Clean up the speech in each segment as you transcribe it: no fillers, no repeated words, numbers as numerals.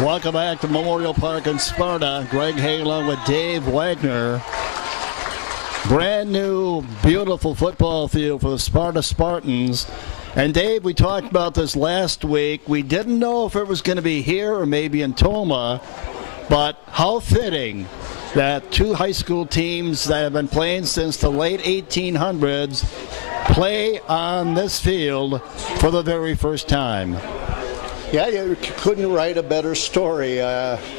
Welcome back to Memorial Park in Sparta. Greg Halen with Dave Wagner. Brand new, beautiful football field for the Sparta Spartans. And Dave, we talked about this last week. We didn't know if it was going to be here or maybe in TOMAH, but how fitting that two high school teams that have been playing since the late 1800s play on this field for the very first time. Yeah, you couldn't write a better story.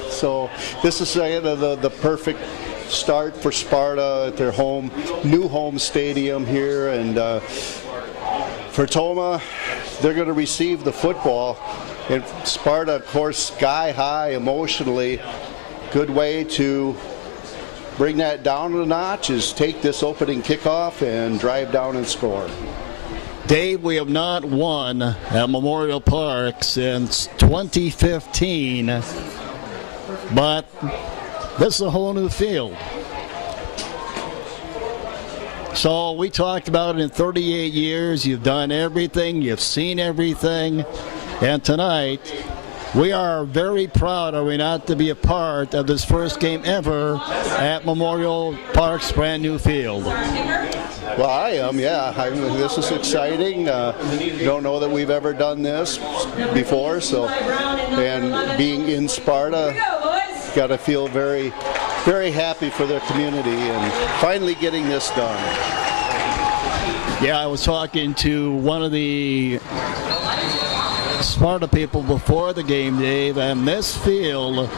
So this is the perfect start for Sparta at their new home stadium here. And for TOMAH, they're going to receive the football. And Sparta, of course, sky high emotionally. Good way to bring that down a notch is take this opening kickoff and drive down and score. Dave, we have not won at Memorial Park since 2015, but this is a whole new field. So we talked about it in 38 years. You've done everything. You've seen everything. And tonight, we are very proud, are we not, to be a part of this first game ever at Memorial Park's brand new field. Well, I am, yeah. This is exciting. Don't know that we've ever done this before, and being in Sparta, got to feel very, very happy for their community and finally getting this done. Yeah, I was talking to one of the Sparta people before the game, Dave, and this field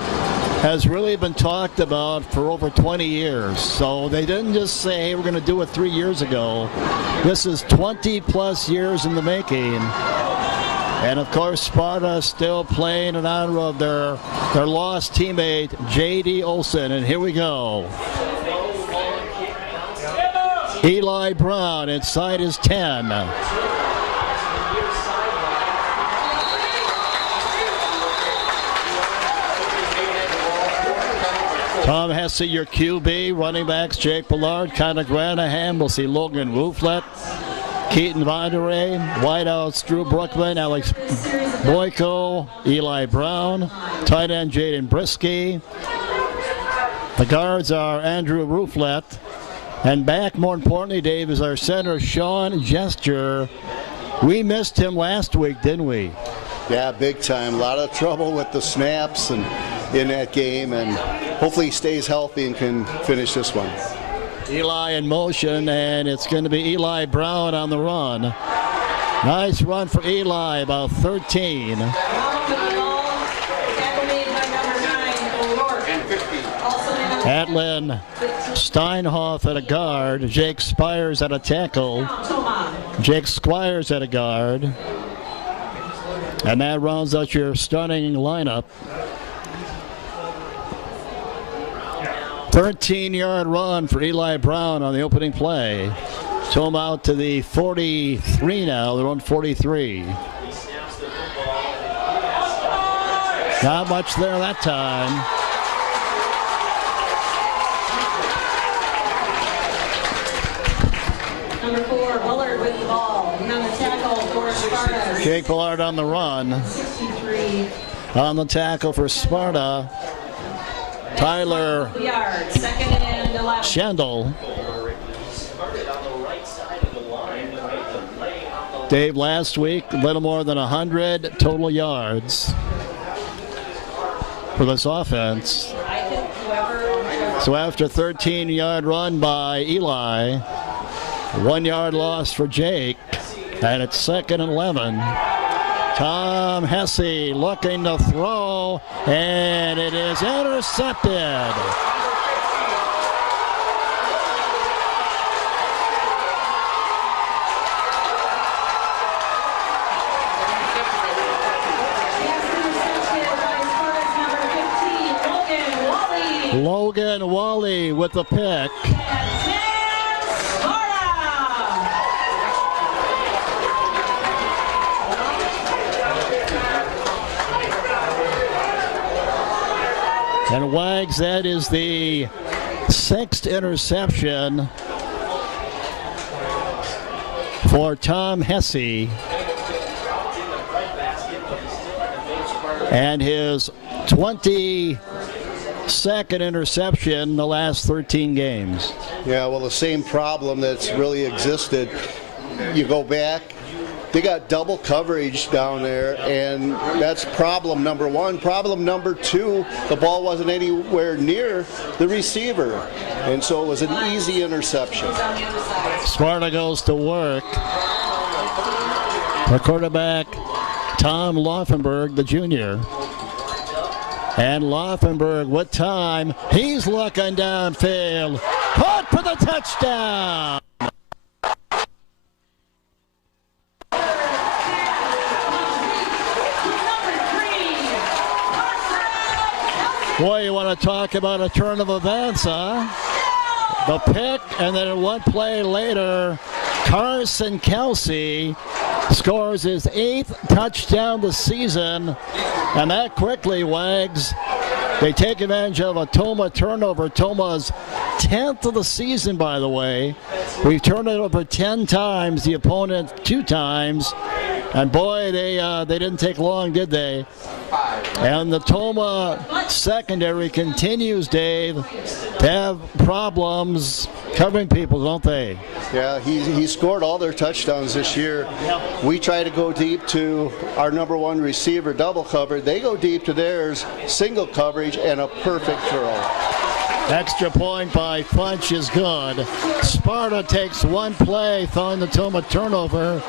has really been talked about for over 20 years. So they didn't just say, hey, we're going to do it 3 years ago. This is 20 plus years in the making. And of course, Sparta still playing in honor of their lost teammate, J.D. Olson. And here we go. Eli Brown inside his 10. Tom Hesse, your QB. Running backs, Jake Ballard, Connor Granahan. We'll see Logan Rouflet, Keaton Vonderay. Wideouts, Drew Brookman, Alex Boyko, Eli Brown. Tight end, Jaden Brisky. The guards are Andrew Rouflet. And back, more importantly, Dave, is our center, Sean Gesture. We missed him last week, didn't we? Yeah, big time. A lot of trouble with the snaps and in that game, and hopefully he stays healthy and can finish this one. Eli in motion, and it's going to be Eli Brown on the run. Nice run for Eli, about 13. Atlin Steinhoff at a guard. Jake Spires at a tackle. Jake Squires at a guard. And that rounds out your starting lineup. 13-yard run for Eli Brown on the opening play. TOMAH out to the 43 now. They're on 43. Not much there that time. Number 4, Bullard with the ball. And on the tackle for Sparta. Jake Bullard on the run. 63. On the tackle for Sparta, Tyler Second and 11. Schendel. Dave, last week, a little more than 100 total yards for this offense. So after a 13-yard run by Eli, 1 yard loss for Jake, and it's 2nd and 11. Tom Hesse looking to throw, and it is intercepted. Logan Wally with the pick. And Wags, that is the 6th interception for Tom Hesse. and his 22nd interception in the last 13 games. Yeah, well, the same problem that's really existed. You go back, they got double coverage down there, and that's problem number one. Problem number two, the ball wasn't anywhere near the receiver, and so it was an easy interception. Sparta goes to work. The quarterback, Tom Laufenberg, the junior. And Laufenberg with time. He's looking downfield. Caught for the touchdown. Boy, you want to talk about a turn of events, huh? The pick, and then one play later, Carson Kelsey scores his 8th touchdown this season, and that quickly, Wags. They take advantage of a TOMAH turnover. TOMAH's 10th of the season, by the way. We've turned it over 10 times, the opponent 2 times. And boy, they didn't take long, did they? And the TOMAH secondary continues, Dave, to have problems covering people, don't they? Yeah, he scored all their touchdowns this year. We try to go deep to our number one receiver, double covered. They go deep to theirs, single coverage, and a perfect throw. Extra point by Funch is good. Sparta takes one play following the TOMAH turnover.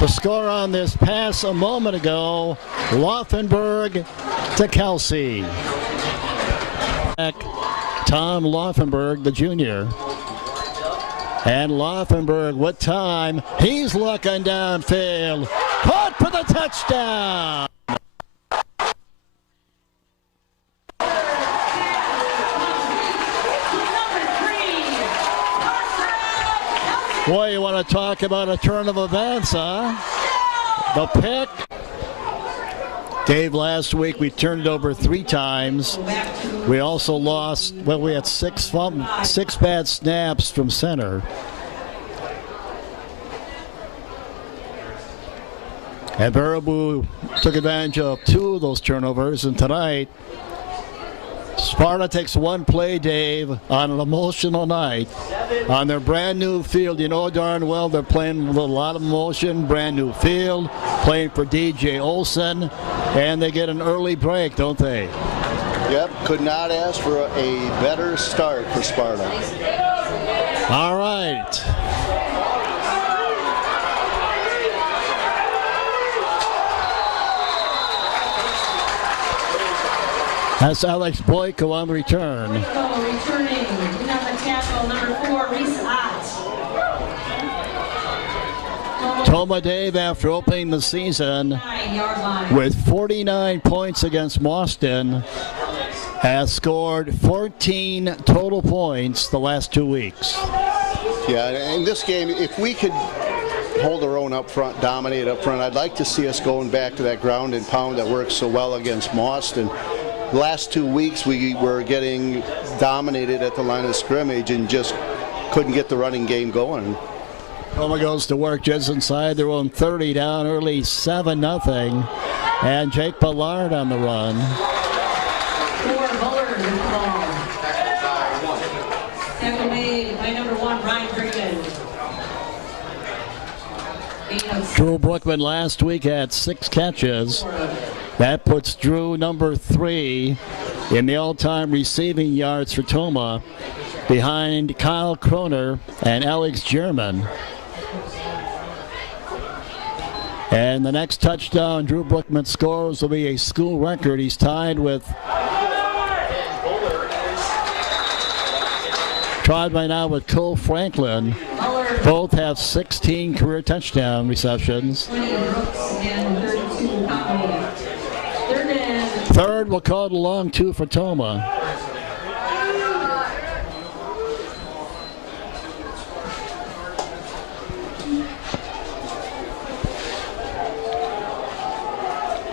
The score on this pass a moment ago, Laufenberg to Kelsey. Tom Laufenberg, the junior. And Laufenberg with time. He's looking downfield. Caught for the touchdown. Boy, you want to talk about a turn of events, huh? The pick. Dave, last week we turned it over 3 times. We also lost, well, we had 6 bad snaps from center. And Baraboo took advantage of 2 of those turnovers, and tonight Sparta takes one play, Dave, on an emotional night on their brand new field. You know darn well they're playing with a lot of emotion, brand new field, playing for DJ Olson, and they get an early break, don't they? Yep, could not ask for a better start for Sparta. All right. That's Alex Boyko on the return. Returning, on the tackle, number 4, Reese Ott. TOMAH, Dave, after opening the season 9-yard line. with 49 points against Mauston, has scored 14 total points the last 2 weeks. Yeah, in this game, if we could hold our own up front, dominate up front, I'd like to see us going back to that ground and pound that works so well against Mauston. The last 2 weeks we were getting dominated at the line of scrimmage and just couldn't get the running game going. TOMAH goes to work just inside their own 30, down early 7-0. And Jake Ballard on the run. Bullard with the ball. Tackle made by number 1, Ryan Crittenden. Drew Brookman last week had 6 catches. That puts Drew number 3 in the all-time receiving yards for TOMAH, behind Kyle Kroner and Alex German. And the next touchdown Drew Brookman scores will be a school record. He's tied by now with Cole Franklin. Both have 16 career touchdown receptions. 20 Brooks and 32 Conley. Third, we'll call it a long 2 for TOMAH.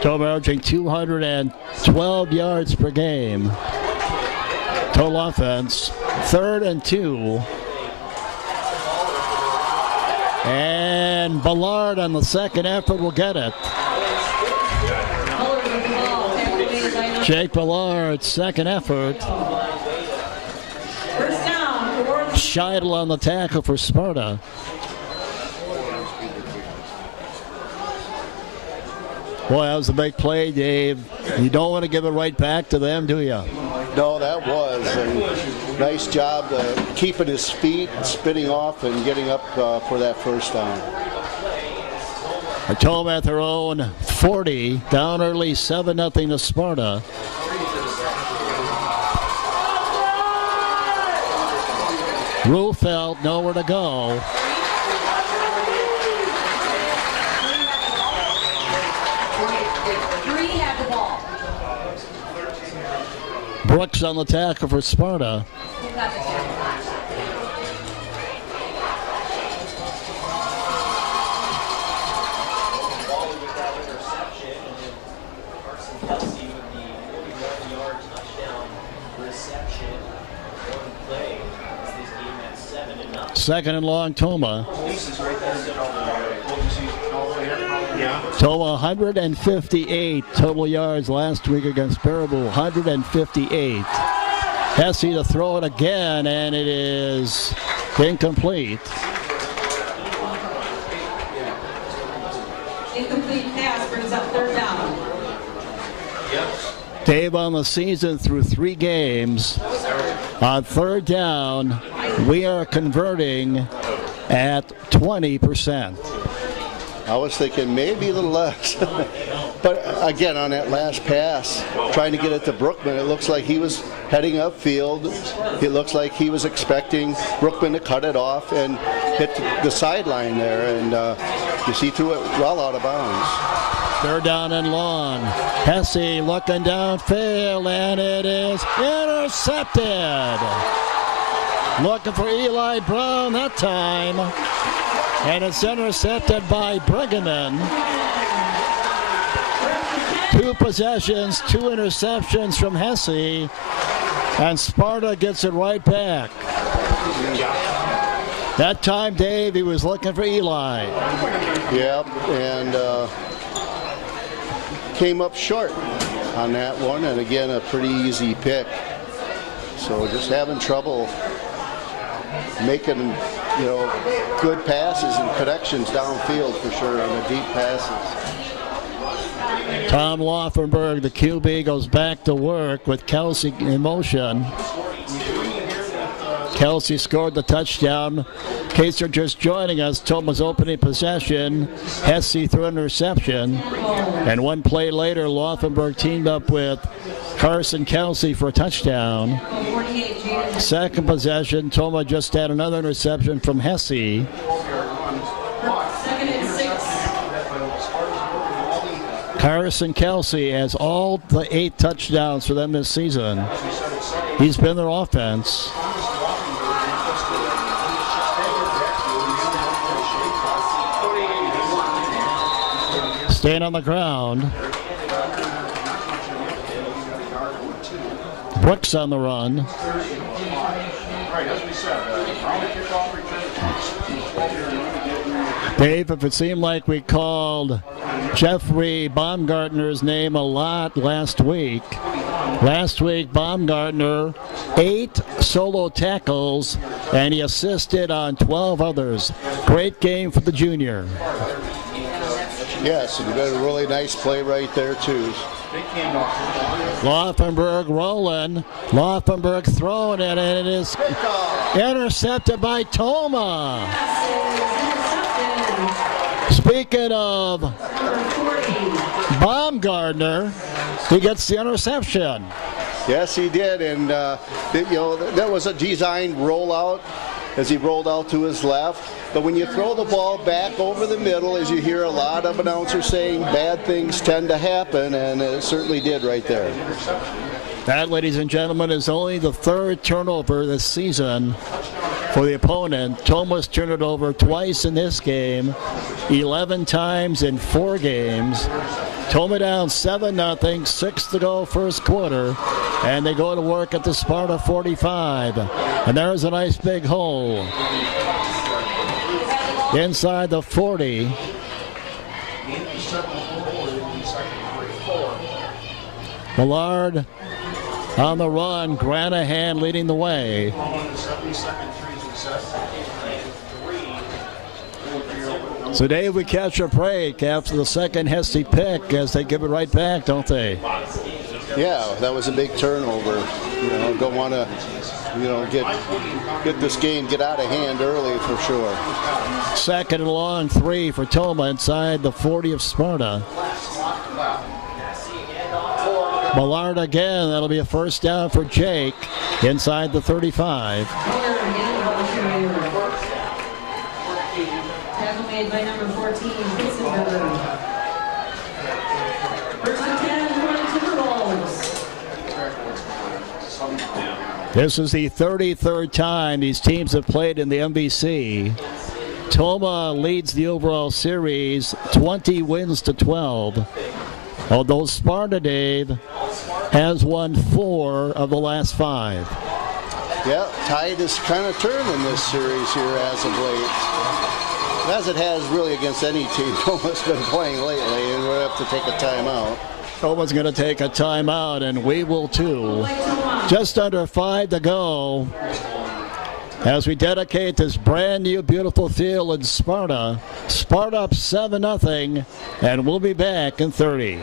TOMAH averaging 212 yards per game. Total offense, 3rd and 2. And Ballard on the second effort will get it. Bullard with the ball. Jake Ballard's second effort. First down for the Scheidel on the tackle for Sparta. Boy, that was a big play, Dave. You don't want to give it right back to them, do you? No, that was a nice job keeping his feet, spinning off, and getting up for that first down. TOMAH at their own 40, down early 7-0 to Sparta. Rufelt nowhere to go. Brooks on the tackle for Sparta. Second and long, TOMAH. TOMAH 158 total yards last week against Baraboo. 158. Hesse to throw it again, and it is incomplete. incomplete pass brings up third down. Dave, on the season through 3 games, on third down, we are converting at 20%. I was thinking maybe a little less. But again, on that last pass, trying to get it to Brookman, it looks like he was heading upfield. It looks like he was expecting Brookman to cut it off and hit the sideline there. And you see, threw it well out of bounds. Third down and long. Hesse looking downfield, and it is intercepted. Looking for Eli Brown that time. And it's intercepted by Brigham. 2 possessions, 2 interceptions from Hesse. And Sparta gets it right back. That time, Dave, he was looking for Eli. Yep, and came up short on that one, and again, a pretty easy pick. So just having trouble making, good passes and connections downfield for sure on the deep passes. Tom Laufenberg, the QB, goes back to work with Kelsey in motion. Kelsey scored the touchdown. In case you're just joining us, TOMAH's opening possession. Hesse threw an interception. And 1 play later, Laufenberg teamed up with Carson Kelsey for a touchdown. Second possession, TOMAH just had another interception from Hesse. 2nd and 6. Carson Kelsey has all the 8 touchdowns for them this season. He's been their offense. Staying on the ground. Brooks on the run. Dave, if it seemed like we called Jeffrey Baumgartner's name a lot last week, Baumgartner 8 solo tackles, and he assisted on 12 others. Great game for the junior. Yes, and a really nice play right there, too. Laufenberg rolling. Laufenberg throwing it, and it is intercepted by TOMAH. Speaking of Baumgartner, he gets the interception. Yes, he did, and that was a designed rollout as he rolled out to his left. But when you throw the ball back over the middle, as you hear a lot of announcers saying, bad things tend to happen, and it certainly did right there. That, ladies and gentlemen, is only the 3rd turnover this season for the opponent. TOMAH's turned it over twice in this game, 11 times in 4 games. TOMAH down 7-0, 6 to go first quarter, and they go to work at the Sparta 45. And there's a nice big hole inside the 40. Millard on the run. Granahan leading the way. So, Dave, we catch a break after the second Hesse pick as they give it right back, don't they? Yeah, that was a big turnover. Don't want to, get this game, get out of hand early for sure. Second and long 3 for TOMAH inside the 40 of Sparta. Millard again. That'll be a first down for Jake inside the 35. Tackle made by number 14, Kissenberger. First and 10 for the Timberwolves. This is the 33rd time these teams have played in the MVC. TOMAH leads the overall series 20 wins to 12. Although Sparta, Dave, has won 4 of the last 5. Yeah, tide has kind of turned in this series here as of late. As it has really against any team TOMAH's been playing lately, and we'll have to take a timeout. TOMAH's going to take a timeout, and we will too. Just under 5 to go as we dedicate this brand new beautiful field in Sparta. Sparta up 7-0, and we'll be back in 30.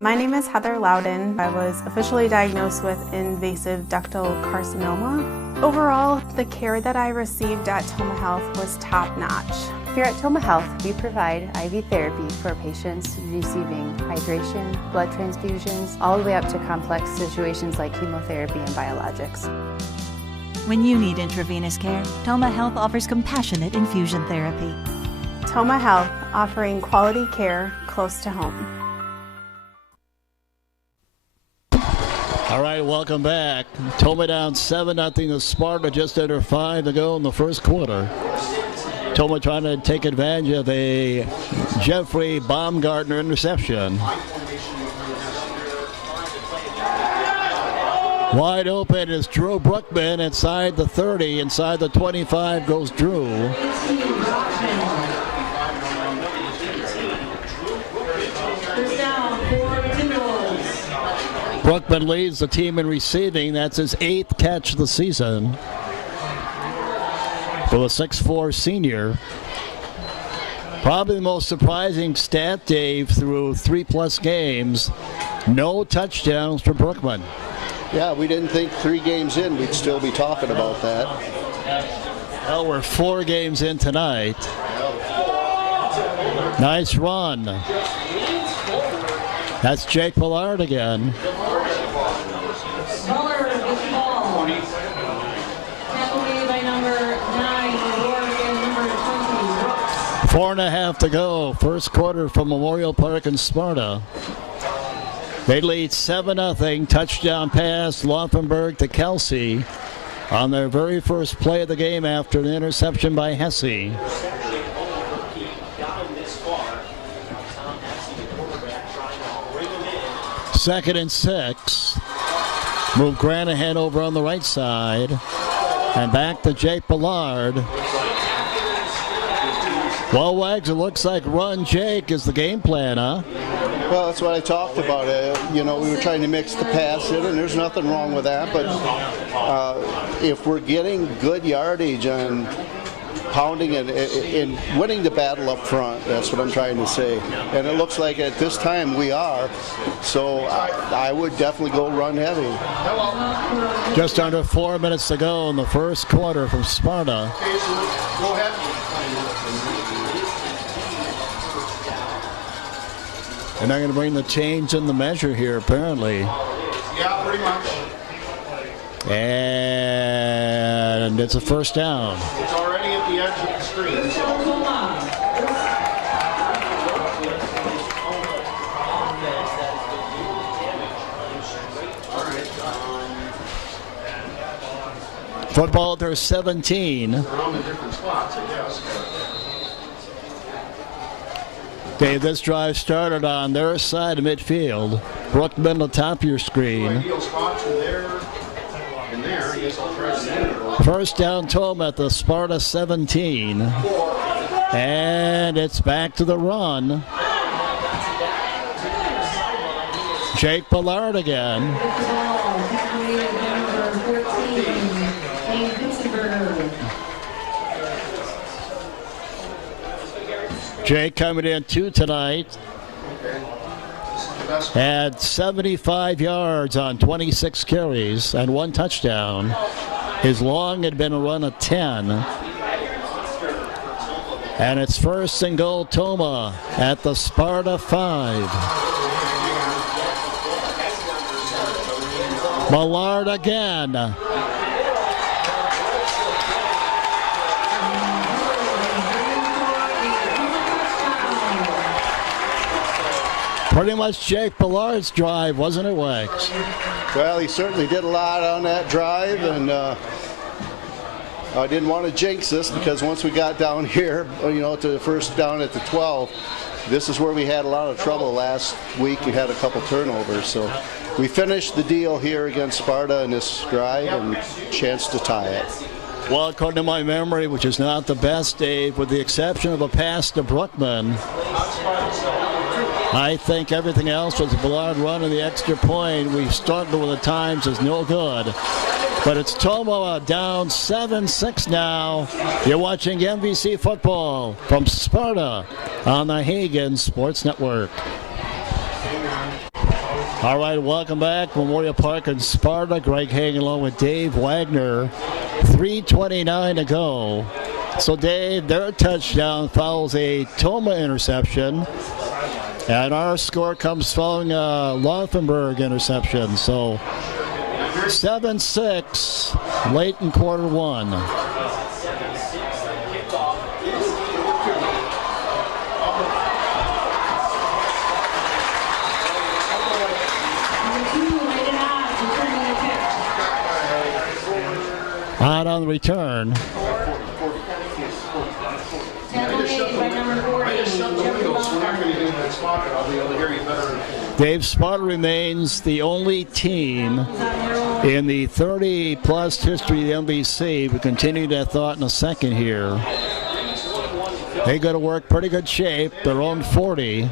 My name is Heather Loudon. I was officially diagnosed with invasive ductal carcinoma. Overall, the care that I received at TOMAH Health was top-notch. Here at TOMAH Health, we provide IV therapy for patients receiving hydration, blood transfusions, all the way up to complex situations like chemotherapy and biologics. When you need intravenous care, TOMAH Health offers compassionate infusion therapy. TOMAH Health, offering quality care close to home. All right, welcome back. TOMAH down 7-0 to Sparta, just under 5 to go in the first quarter. TOMAH trying to take advantage of a Jeffrey Baumgartner interception. Wide open is Drew Brookman inside the 30. Inside the 25 goes Drew. Brookman leads the team in receiving. That's his 8th catch of the season for the 6'4" senior. Probably the most surprising stat, Dave, through 3+ games. No touchdowns for Brookman. Yeah, we didn't think 3 games in we'd still be talking about that. Well, we're 4 games in tonight. Nice run. That's Jake Millard again. Muller with the ball. Tackle made by number 9, O'Rourke, and number 20, 4.5 to go. First quarter from Memorial Park in Sparta. They lead 7-0. Touchdown pass, Laufenberg to Kelsey on their very first play of the game after an interception by Hesse. Second and 6. Move Granahan over on the right side. And back to Jake Millard. Well, Wags, it looks like run Jake is the game plan, huh? Well, that's what I talked about. We were trying to mix the pass in, and there's nothing wrong with that. But if we're getting good yardage on pounding and winning the battle up front, that's what I'm trying to say. And it looks like at this time we are. So I would definitely go run heavy. Just under 4 minutes to go in the first quarter from Sparta. Go ahead. And they're going to bring the change in the measure here, apparently. Yeah, pretty much. And it's a first down. It's already at the edge of the screen. Football at their 17. They're on the different spots, I guess. Dave, this drive started on their side of midfield. Brookman on top of your screen. First down, TOMAH at the Sparta 17. And it's back to the run. Jake Ballard again. With the ball, tackle made by number 14, Dave Pitzenberger. Jake coming in 2 tonight. Had 75 yards on 26 carries and 1 touchdown. His long had been a run of 10. And it's 1st and goal TOMAH at the Sparta 5. Ballard again. Pretty much Jake Ballard's drive, wasn't it, Wags? Well, he certainly did a lot on that drive, and I didn't want to jinx this because once we got down here, to the first down at the 12, this is where we had a lot of trouble last week. We had a couple turnovers, so we finished the deal here against Sparta in this drive and chance to tie it. Well, according to my memory, which is not the best, Dave, with the exception of a pass to Brookman, I think everything else was a Ballard run and the extra point. We started with the times is no good. But it's TOMAH down 7-6 now. You're watching MVC football from Sparta on the Hagen Sports Network. All right, welcome back. Memorial Park in Sparta. Greg Hagen along with Dave Wagner. 3:29 to go. So, Dave, their touchdown follows a TOMAH interception. And our score comes following a Laufenberg interception. So 7-6 late in quarter 1. Out on the return. Dave, Sparta remains the only team in the 30-plus history of the MVC. We continue that thought in a second here. They go to work, pretty good shape, their own 40.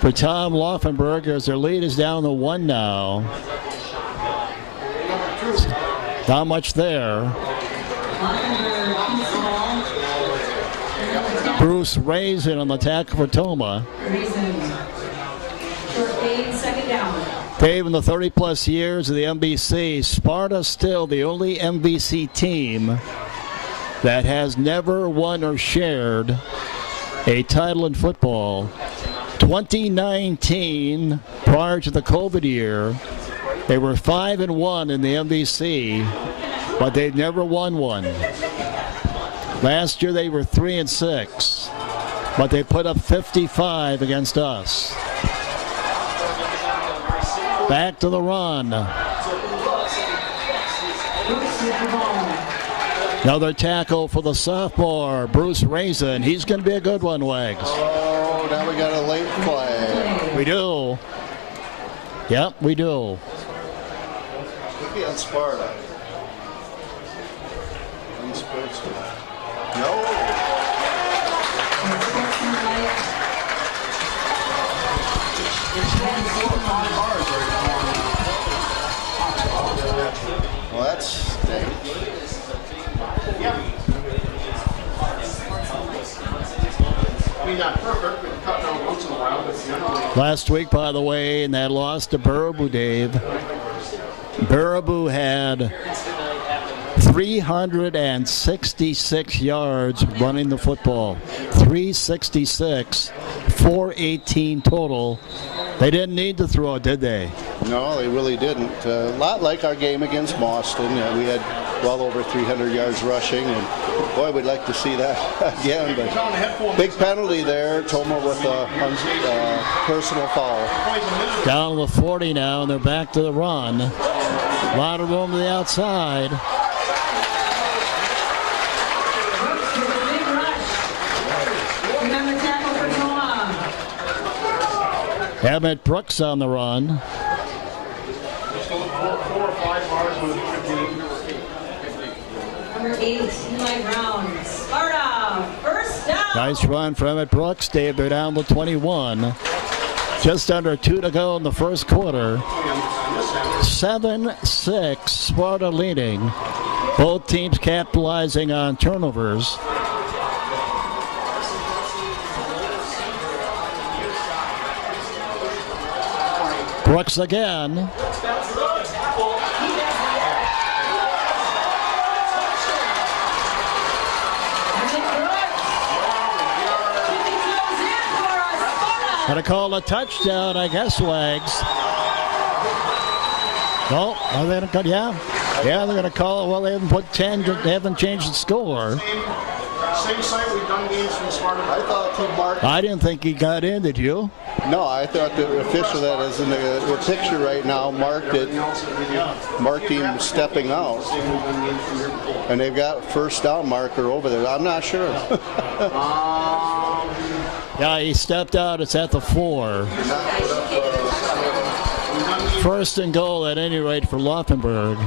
For Tom Laufenberg, as their lead is down to 1 now. Not much there. Bruce Raisin on the tackle for TOMAH. Dave, in the 30-plus years of the MVC, Sparta still the only MVC team that has never won or shared a title in football. 2019, prior to the COVID year, they were 5-1 in the MVC, but they've never won one. Last year they were 3-6, but they put up 55 against us. Back to the run. Another tackle for the sophomore, Bruce Raisin. He's going to be a good one, Wags. Oh, now we got a late flag. We do. Yep, we do. Could be on Sparta. No. Well, that's stinks. I mean, not perfect, but cut down once in a while. But Last week, by the way, in that loss to Baraboo, Dave, Baraboo had 366 yards running the football. 366, 418 total. They didn't need to throw it, did they? No, they really didn't. A lot like our game against Boston. We had well over 300 yards rushing, and boy, we'd like to see that again. But big penalty there, TOMAH with a personal foul. Down to the 40 now, and they're back to the run. A lot of room to the outside. Emmett Brooks on the run. Number 8, Eli Brown. Sparta, first down. Nice run from Emmett Brooks. Dave, they're down to 21. Just under 2 to go in the first quarter. 7-6, Sparta leading. Both teams capitalizing on turnovers. Brooks again. Gonna call a touchdown, I guess, Wags. No, are they gonna? Yeah, they're gonna call it. Well, they haven't put 10. They haven't changed the score. Same site we've done games from Sparta. I thought he marked. I didn't think he got in. Did you? No, I thought the official that is in the picture right now marked him stepping out, and they've got first down marker over there. I'm not sure. Yeah, he stepped out. It's at the 4. First and goal at any rate for Laufenberg.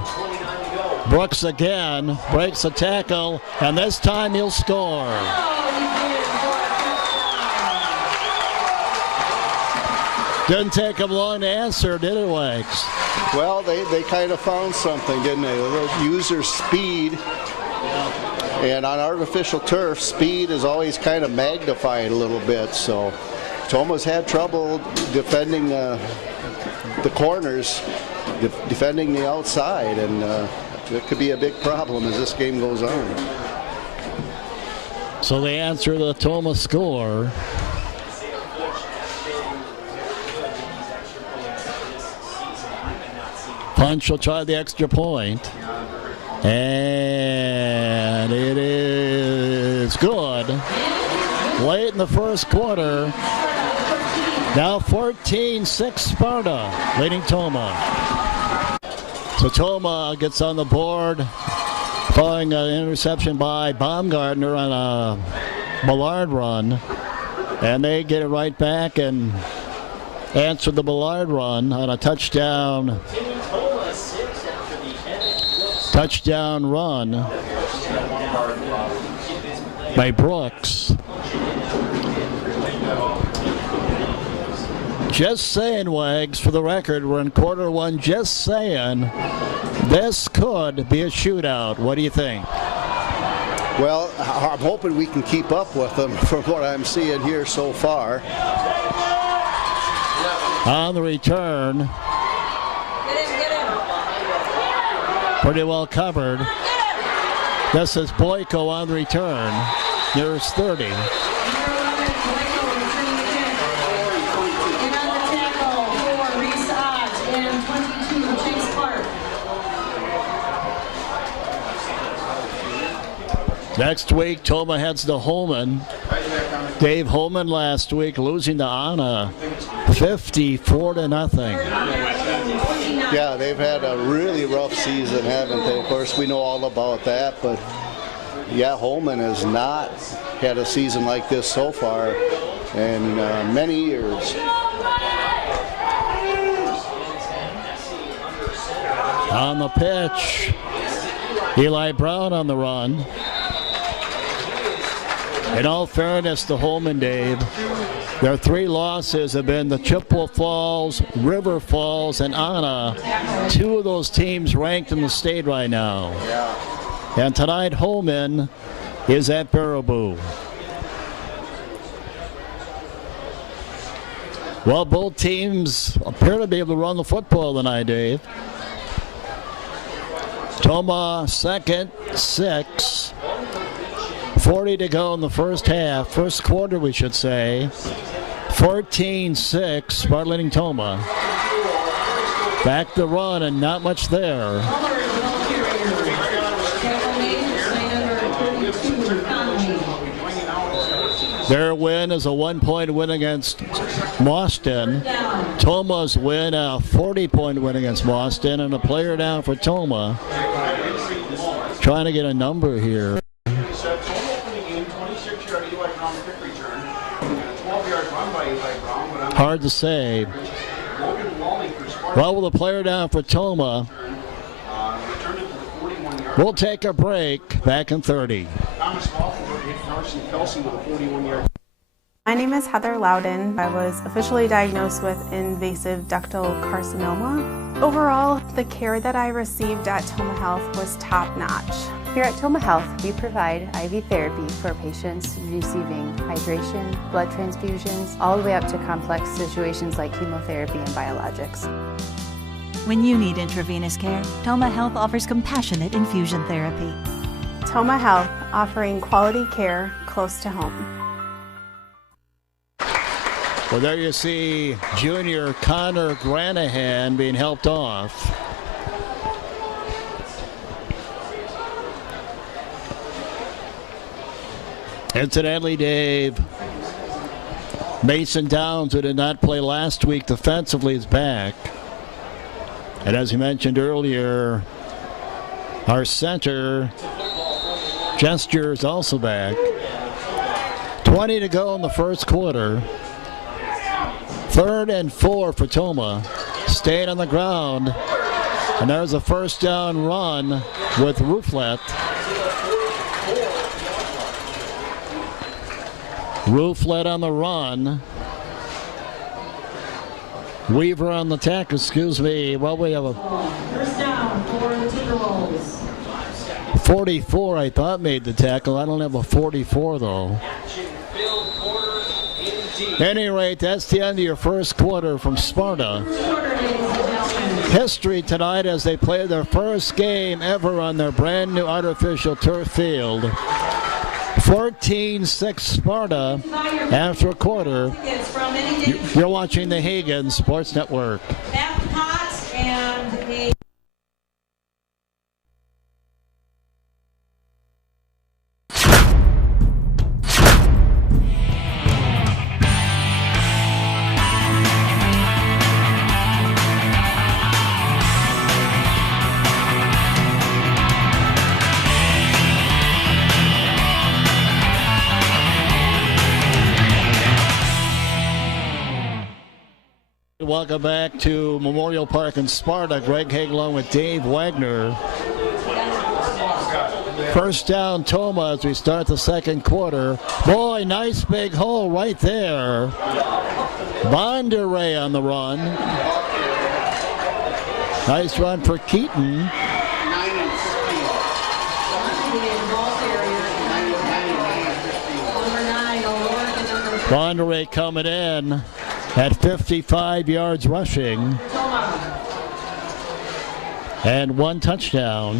Brooks again breaks the tackle, and this time he'll score. Didn't take him long to answer, did it, Wags? Well, they kind of found something, didn't they? The user speed. And on artificial turf, speed is always kind of magnified a little bit. So TOMAH's had trouble defending the corners, defending the outside, and it could be a big problem as this game goes on. So they answer the TOMAH score. Punch will try the extra point. And it is good. Late in the first quarter. Now 14-6 Sparta, leading TOMAH. So TOMAH gets on the board following an interception by Baumgartner on a Millard run. And they get it right back and answer the Millard run on a touchdown run by Brooks. Just saying, Wags, for the record, we're in quarter 1. Just saying, this could be a shootout. What do you think? Well, I'm hoping we can keep up with them from what I'm seeing here so far. On the return. Pretty well covered. This is Boyko on the return. There's 30. Next week, TOMAH heads to Holman. Dave Holman last week losing to Anna 54-0. Yeah, they've had a really rough season, haven't they? Of course, we know all about that, but yeah, Holman has not had a season like this so far in many years. On the pitch, Eli Brown on the run. In all fairness to Holman, Dave, their 3 losses have been the Chippewa Falls, River Falls, and Anna. 2 of those teams ranked in the state right now. Yeah. And tonight, Holman is at Baraboo. Well, both teams appear to be able to run the football tonight, Dave. TOMAH second, 6. 40 to go in the first half, first quarter we should say. 14-6, Sparta leading TOMAH. Back to run and not much there. Their win is a 1-point win against Mauston. TOMAH's win, a 40-point win against Mauston, and a player down for TOMAH. Trying to get a number here. Hard to say. Well, with a player down for TOMAH, we'll take a break. Back in 30. My name is Heather Loudon. I was officially diagnosed with invasive ductal carcinoma. Overall, the care that I received at TOMAH Health was top-notch. Here at TOMAH Health, we provide IV therapy for patients receiving hydration, blood transfusions, all the way up to complex situations like chemotherapy and biologics. When you need intravenous care, TOMAH Health offers compassionate infusion therapy. TOMAH Health, offering quality care close to home. Well, there you see junior Connor Granahan being helped off. Incidentally, Dave, Mason Downs, who did not play last week defensively, is back. And as you mentioned earlier, our center, Gesture, is also back. 20 to go in the first quarter. 3rd and 4 for TOMAH. Staying on the ground. And there's a first down run with Rouflet. Rouflet on the run. Weaver on the tackle, excuse me. Well, we have a First down for the Timberwolves. 44, I thought, made the tackle. I don't have a 44, though. At any rate, that's the end of your first quarter from Sparta. History tonight as they play their first game ever on their brand new artificial turf field. 14-6 Sparta after a quarter. You're watching the Hagen Sports Network. Welcome back to Memorial Park in Sparta. Greg Haig along with Dave Wagner. First down, TOMAH as we start the second quarter. Boy, nice big hole right there. Bonderay on the run. Nice run for Keaton. Bonderay coming in at 55 yards rushing and 1 touchdown.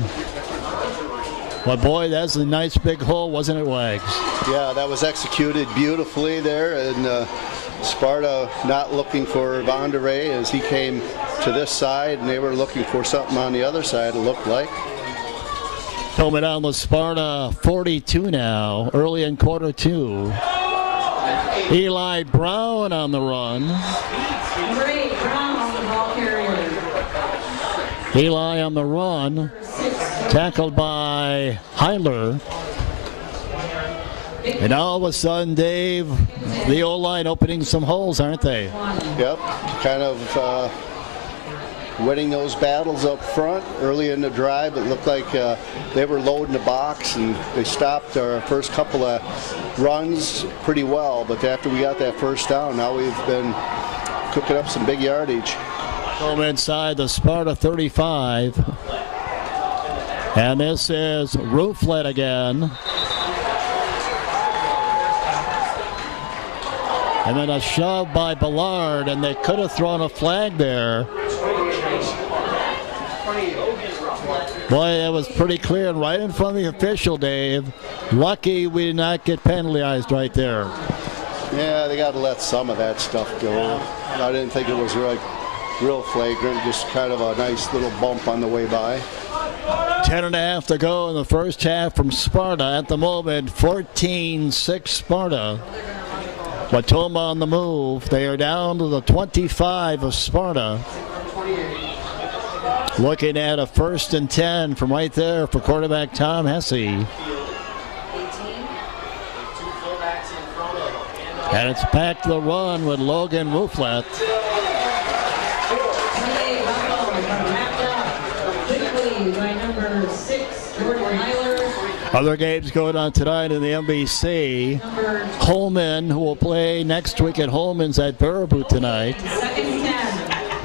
But boy, that's a nice big hole, wasn't it, Wags? Yeah, that was executed beautifully there, and Sparta not looking for Bonderay as he came to this side, and they were looking for something on the other side, it looked like. TOMAH down with Sparta 42 now, early in quarter 2. Eli Brown on the run. Great Brown on the ball carrier. Eli on the run. Tackled by Heiler. And all of a sudden, Dave, the O-line opening some holes, aren't they? Yep, kind of winning those battles up front early in the drive. It looked like they were loading the box, and they stopped our first couple of runs pretty well. But after we got that first down, now we've been cooking up some big yardage. Home inside the Sparta 35. And this is Rouflet again. And then a shove by Ballard, and they could have thrown a flag there. Boy, it was pretty clear and right in front of the official, Dave. Lucky we did not get penalized right there. Yeah, they got to let some of that stuff go. I didn't think it was like real flagrant, just kind of a nice little bump on the way by. 10.5 to go in the first half from Sparta. At the moment, 14-6 Sparta. But TOMAH on the move. They are down to the 25 of Sparta. Looking at a 1st and 10 from right there for quarterback Tom Hesse. And it's back to the run with Logan Rouflet. Other games going on tonight in the MBC. Holman, who will play next week at Holman's at Baraboo tonight.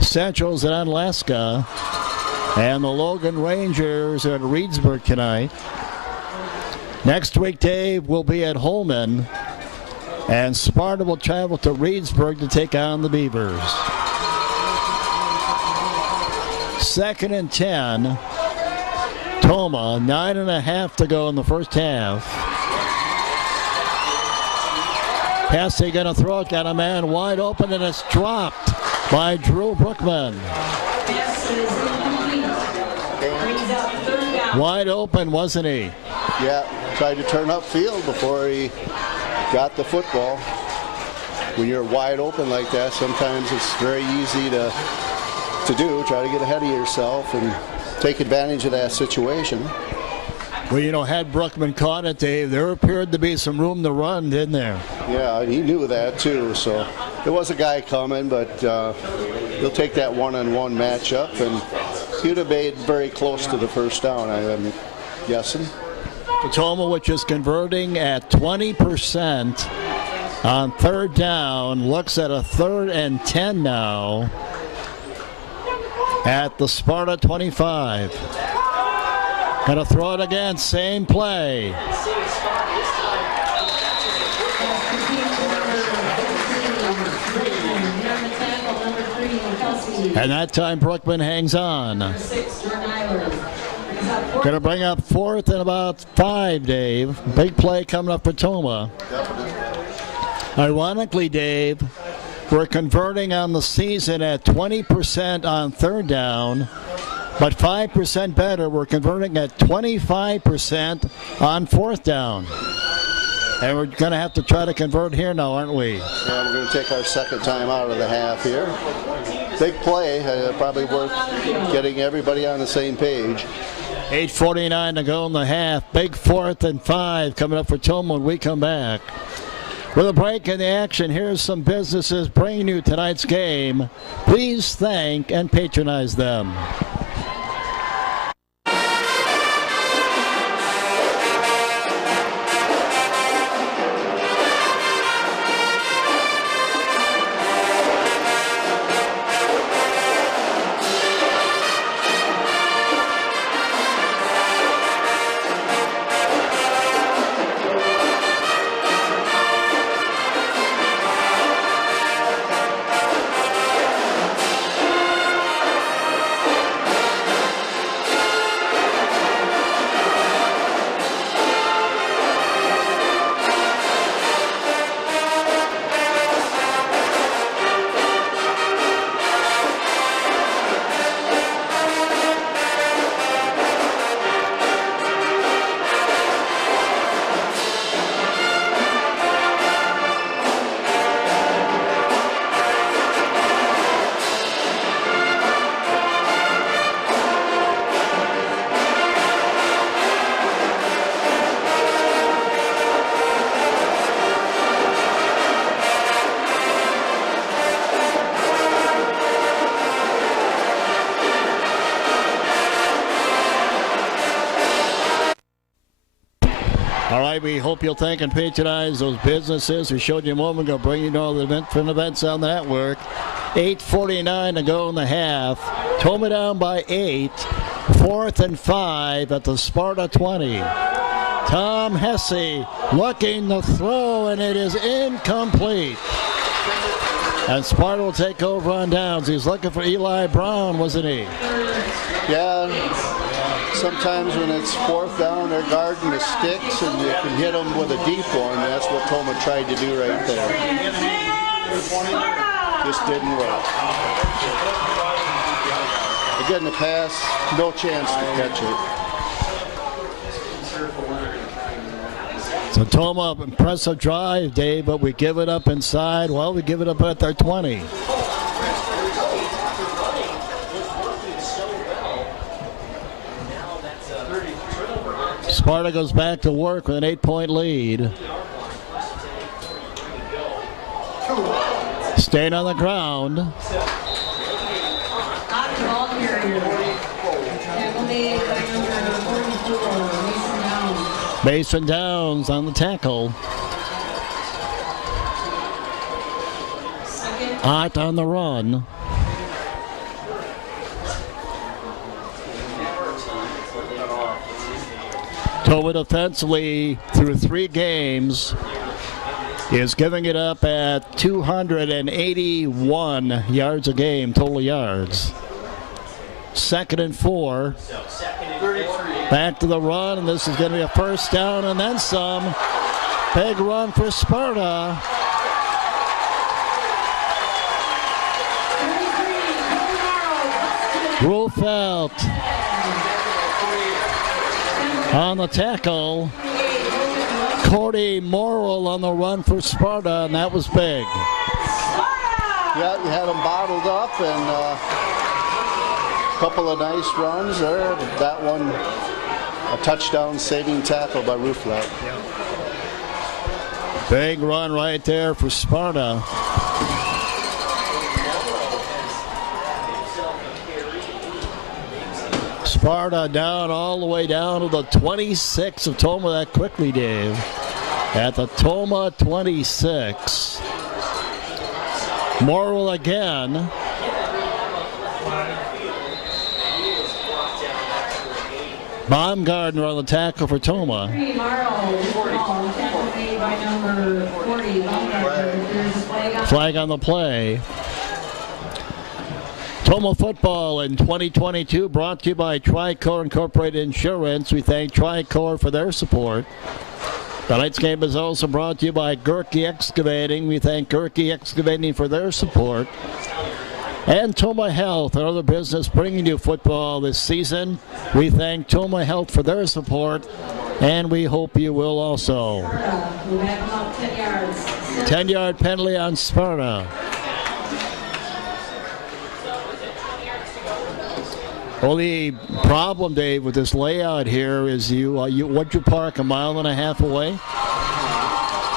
Central's at Unalaska. And the Logan Rangers are at Reedsburg tonight. Next week, Dave, will be at Holman. And Sparta will travel to Reedsburg to take on the Beavers. 2nd and 10. TOMAH, 9.5 to go in the first half. Hesse going to throw it, got a man wide open, and it's dropped by Drew Brookman. Wide open, wasn't he? Yeah, tried to turn upfield before he got the football. When you're wide open like that, sometimes it's very easy to do. Try to get ahead of yourself and take advantage of that situation. Well, you know, had Brookman caught it, Dave, there appeared to be some room to run, didn't there? Yeah, he knew that too. So there was a guy coming, but he'll take that one-on-one matchup, and he'd have made very close to the first down, I'm guessing. TOMAH, which is converting at 20% on 3rd down, looks at a 3rd and 10 now at the Sparta 25. Gonna throw it again, same play. And that time Brookman hangs on. Gonna bring up 4th and about 5, Dave. Big play coming up for TOMAH. Ironically, Dave, we're converting on the season at 20% on 3rd down, but 5% better, we're converting at 25% on 4th down. And we're going to have to try to convert here now, aren't we? Yeah, we're going to take our 2nd time out of the half here. Big play, probably worth getting everybody on the same page. 8:49 to go in the half. Big 4th and 5 coming up for TOMAH when we come back. With a break in the action, here's some businesses bringing you tonight's game. Please thank and patronize them. We hope you'll thank and patronize those businesses we showed you a moment ago, bringing you all the different events on the network. 8:49 to go in the half. TOMAH down by 8. 4th and 5 at the Sparta 20. Tom Hesse looking to throw, and it is incomplete. And Sparta will take over on downs. He's looking for Eli Brown, wasn't he? Yeah. Sometimes when it's 4th down, they're guarding the sticks, and you can hit them with a deep one. That's what TOMAH tried to do right there. Just didn't work. Again, the pass, no chance to catch it. So TOMAH, impressive drive, Dave, but we give it up inside. Well, we give it up at their 20. Sparta goes back to work with an 8-point lead. Staying on the ground. Mason Downs on the tackle. Ott on the run. Tomah defensively through 3 games is giving it up at 281 yards a game, total yards. 2nd and 4. Back to the run, and this is going to be a first down and then some. Big run for Sparta. Rufelt on the tackle. Cody Morrill on the run for Sparta, and that was big. Yeah, you had them bottled up, and a couple of nice runs there. That one, a touchdown saving tackle by Rufelt. Big run right there for Sparta. Sparta down all the way down to the 26 of Tomah that quickly, Dave. At the Tomah 26. Morrill again. Baumgartner on the tackle for Tomah. Flag on the play. Tomah football in 2022 brought to you by Tricor Incorporated Insurance. We thank Tricor for their support. Tonight's game is also brought to you by Gerke Excavating. We thank Gerke Excavating for their support. And TOMAH Health, another business bringing you football this season. We thank TOMAH Health for their support, and we hope you will also. 10-yard penalty on Sparta. Only problem, Dave, with this layout here is would you park 1.5 miles away?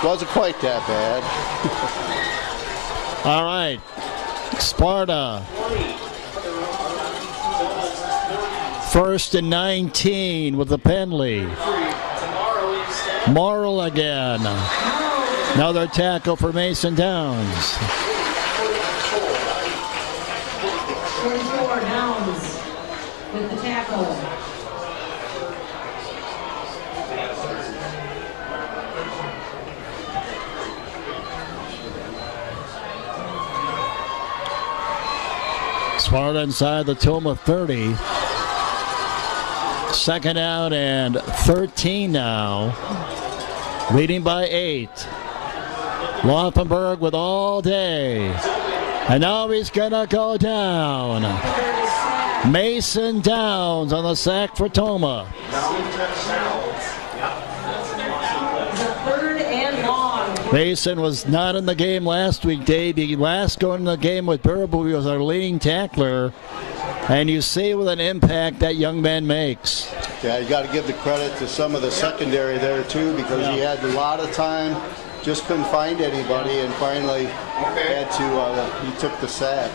Wasn't quite that bad. All right, Sparta. 1st and 19 with the penalty. Morrill again. Another tackle for Mason Downs. 44 Downs with the tackle. Sparta inside the Tomah 30. 2nd out and 13 now. Leading by 8. Laufenberg with all day. And now he's going to go down. Mason Downs on the sack for Tomah. Third and long. Mason was not in the game last week, Dave. He last going in the game with Burbu. He was our leading tackler. And you see with an impact that young man makes. Yeah, you got to give the credit to some of the secondary there too, because he had a lot of time, just couldn't find anybody, and finally had to. He took the sack.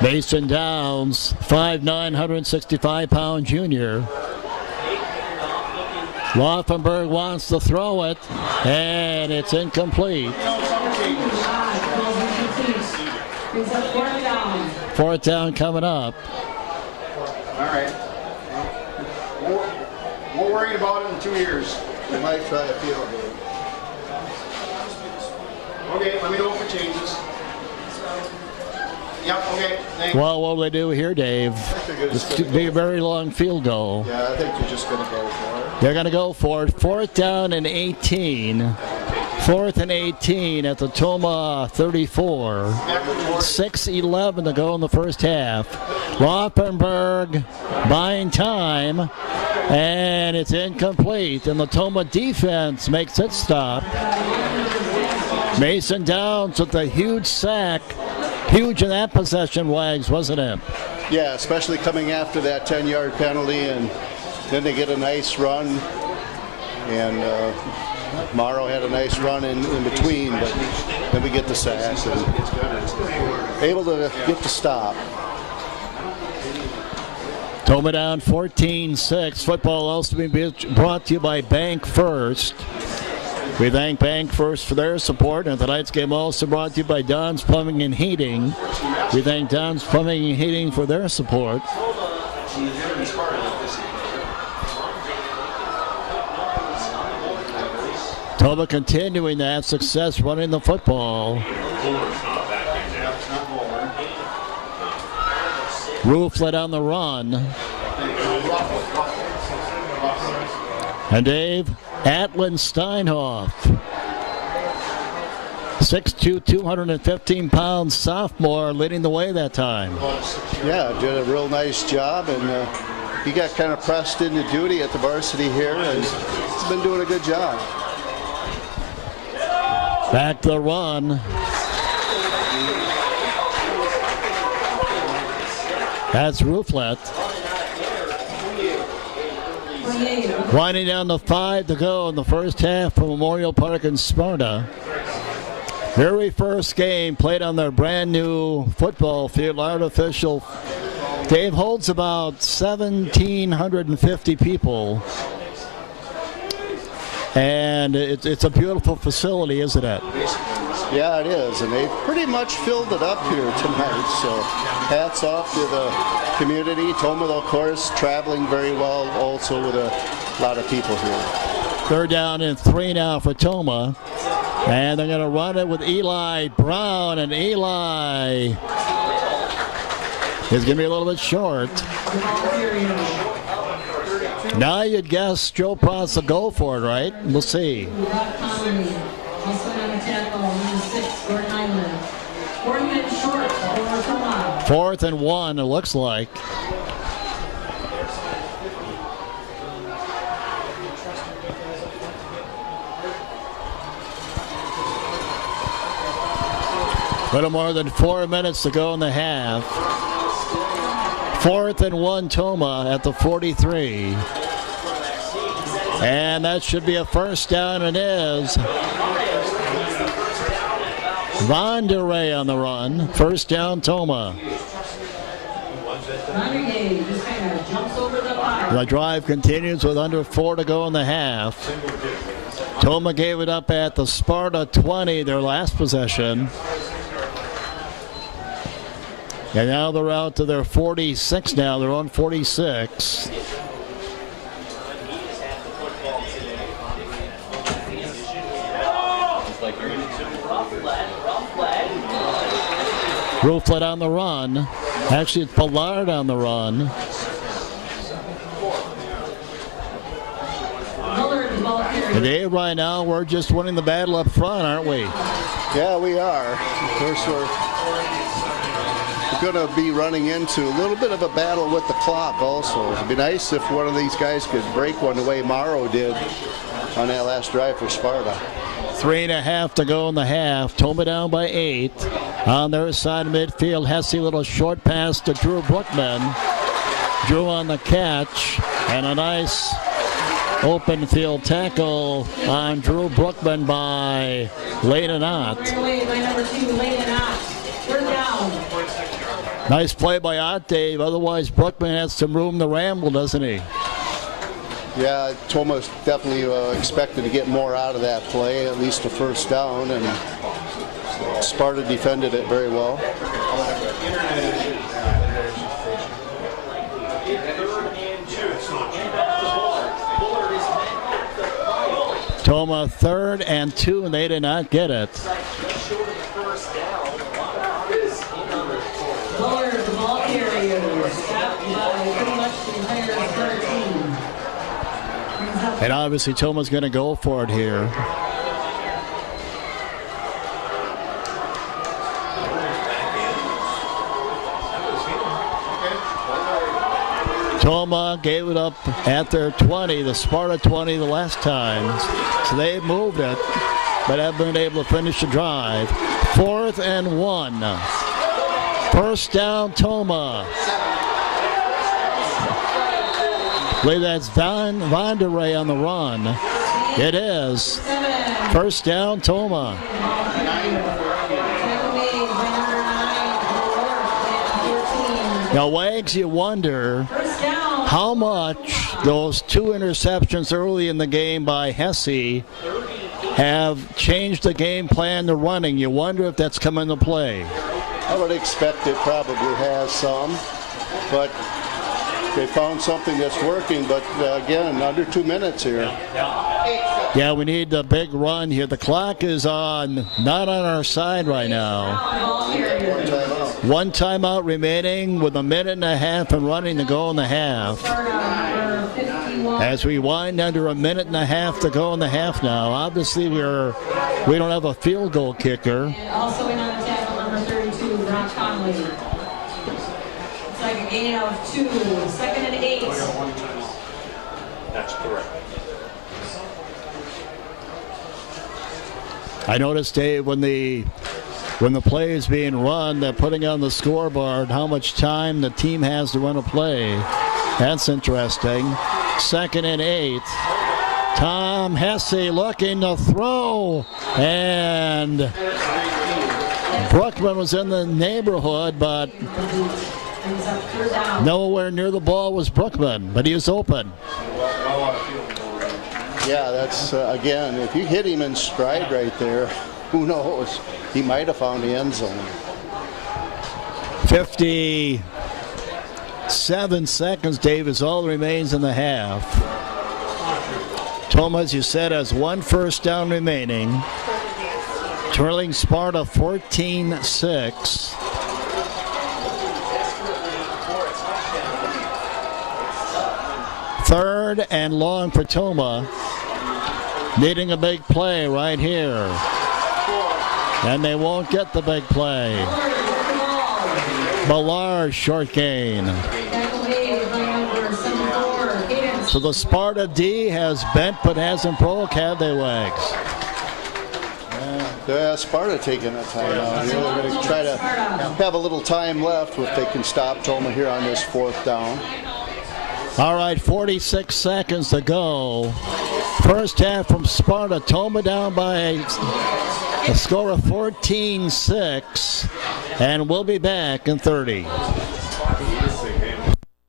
Mason Downs, 5'9", 165-pound junior. Laufenberg wants to throw it, and it's incomplete. 4th down coming up. All right. We're worried about it in 2 years. They might try a field goal. Okay, let me know if it changes. Yep, okay, thanks. Well, what will they do here, Dave? It's to be a very long field goal. Yeah, I think they're just going to go for it. They're going to go for it. 4th down and 18. 4th and 18 at the Tomah 34. 6:11 to go in the first half. Laufenberg buying time, and it's incomplete. And the Tomah defense makes it stop. Mason Downs with a huge sack. Huge in that possession, Wags, wasn't it? Yeah, especially coming after that 10-yard penalty, and then they get a nice run. And Morrow had a nice run in between, but then we get the sack and able to get the stop. TOMAH down 14-6. Football also being brought to you by Bank First. We thank Bank First for their support, and tonight's game also brought to you by Don's Plumbing and Heating. We thank Don's Plumbing and Heating for their support. TOMAH continuing that success running the football. Roof led on the run. And Dave Atlin Steinhoff, 6'2", 215-pound sophomore, leading the way that time. Yeah, did a real nice job, and he got kind of pressed into duty at the varsity here, and he's been doing a good job. Back to the run. That's Rooflet. Winding down to 5 to go in the first half for Memorial Park in Sparta. Very first game played on their brand new football field, artificial. Dave holds about 1,750 people. And it's a beautiful facility, isn't it? Yeah, it is, and they've pretty much filled it up here tonight, so hats off to the community. TOMAH, of course, traveling very well also with a lot of people here. Third down and 3 now for TOMAH, and they're going to run it with Eli Brown, and Eli is going to be a little bit short. Now you'd guess Joe Pross will go for it, right? We'll see. Fourth and 1, it looks like. A little more than 4 minutes to go in the half. 4th and 1, TOMAH at the 43. And that should be a first down, and is. Von DeRay on the run. First down, TOMAH. The drive continues with under 4 to go in the half. TOMAH gave it up at the Sparta 20, their last possession. And now they're out to their 46 now. They're on 46. Rooflet on the run. Actually, it's Ballard on the run. Today, right now, we're just winning the battle up front, aren't we? Yeah, we are. Of course, we're going to be running into a little bit of a battle with the clock also. It'd be nice if one of these guys could break one the way Morrow did on that last drive for Sparta. 3.5 to go in the half. TOMAH down by 8. On their side of midfield, Hesse, little short pass to Drew Brookman. Drew on the catch, and a nice open field tackle on Drew Brookman by Layden Ott. Nice play by Ott, Dave. Otherwise, Brookman has some room to ramble, doesn't he? Yeah, TOMAH's definitely expected to get more out of that play, at least a first down, and Sparta defended it very well. TOMAH 3rd and 2, and they did not get it. And obviously TOMAH's going to go for it here. TOMAH gave it up at their 20, the Sparta 20 the last time. So they moved it, but haven't been able to finish the drive. 4th and 1. First down, TOMAH. I believe that's Von DeRay on the run. It is. First down, TOMAH. Now, Wags, you wonder First down. how much those 2 interceptions early in the game by Hesse have changed the game plan to running. You wonder if that's come into play. I would expect it probably has some, but they found something that's working. But again, under 2 minutes here. Yeah, we need a big run here. The clock is on, not on our side right now. One timeout remaining with 1.5 minutes and running to go in the half. As we wind under 1.5 minutes to go in the half now. Obviously, we don't have a field goal kicker. And also in on the tackle, number 32, Ron Conley. It's like a gain of 2, 2nd and 8. That's correct. I noticed, Dave, when the play is being run, they're putting on the scoreboard how much time the team has to run a play. That's interesting. 2nd and 8. Tom Hesse looking to throw, and Brookman was in the neighborhood, but nowhere near the ball was Brookman, but he was open. Yeah, that's, again, if you hit him in stride right there, who knows? He might have found the end zone. 57 seconds, Dave, is all that remains in the half. TOMAH, as you said, has 1 first down remaining. Trailing Sparta 14-6. Third and long for TOMAH. Needing a big play right here. And they won't get the big play. Ballard, short gain. So the Sparta D has bent but hasn't broke, have they, Wags? Yeah, Sparta taking a timeout here. They're going to try to have a little time left if they can stop TOMAH here on this 4th down. All right, 46 seconds to go. First half from Sparta. TOMAH down by a score of 14-6. And we'll be back in 30.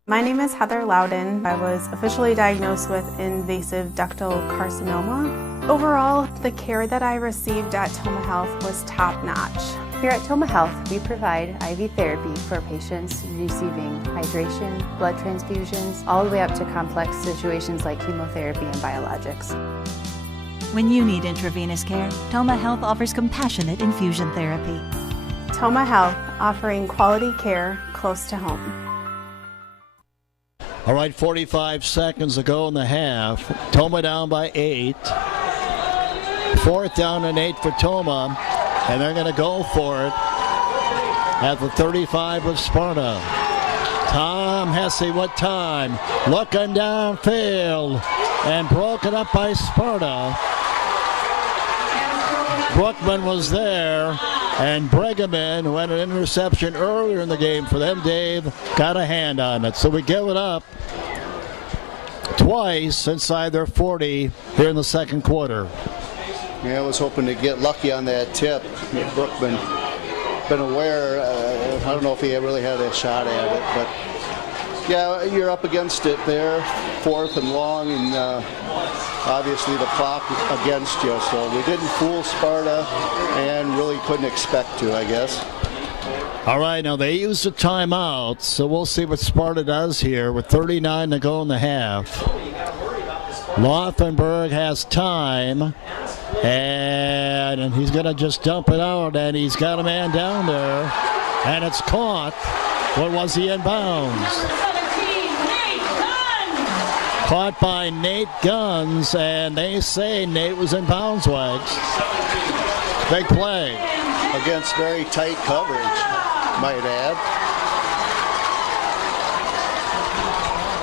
My name is Heather Loudon. I was officially diagnosed with invasive ductal carcinoma. Overall, the care that I received at TOMAH Health was top-notch. Here at TOMAH Health, we provide IV therapy for patients receiving hydration, blood transfusions, all the way up to complex situations like chemotherapy and biologics. When you need intravenous care, TOMAH Health offers compassionate infusion therapy. TOMAH Health, offering quality care close to home. All right, 45 seconds to go in the half. TOMAH down by 8. 4th down and 8 for TOMAH. And they're going to go for it at the 35 of Sparta. Tom Hesse, what time? Looking downfield and broken up by Sparta. Brookman was there, and Bregeman, who had an interception earlier in the game for them, Dave, got a hand on it. So we give it up twice inside their 40 here in the 2nd quarter. Yeah, I was hoping to get lucky on that tip. Brookman been aware. I don't know if he really had a shot at it, but yeah, you're up against it there. 4th and long, and obviously the clock against you. So we didn't fool Sparta, and really couldn't expect to, I guess. All right, now they used a timeout, so we'll see what Sparta does here with 39 to go in the half. Laufenberg has time, and he's going to just dump it out, and he's got a man down there, and it's caught. What was he in bounds? 17, Nate Guns! Caught by Nate Guns, and they say Nate was in bounds, Wags. Big play. Against very tight coverage, might add.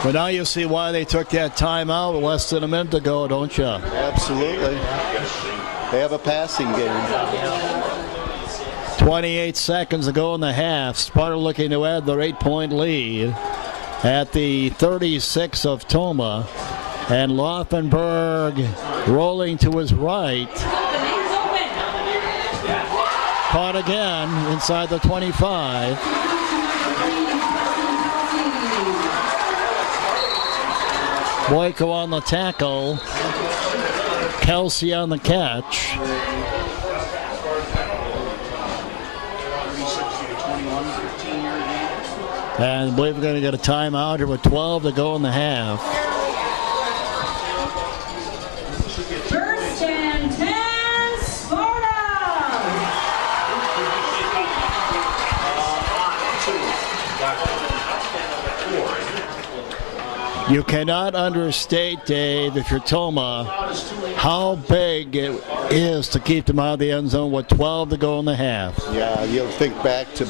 But now you see why they took that timeout less than a minute ago, don't you? Absolutely. They have a passing game. 28 seconds to go in the half. Sparta looking to add their 8-point lead at the 36 of TOMAH. And Laufenberg rolling to his right. Caught again inside the 25. Boyko on the tackle. Kelsey on the catch. And I believe we're going to get a timeout here with 12 to go in the half. First and 10, Sparta! You cannot understate, Dave, if you're TOMAH, how big it is to keep them out of the end zone with 12 to go in the half. Yeah, you'll think back to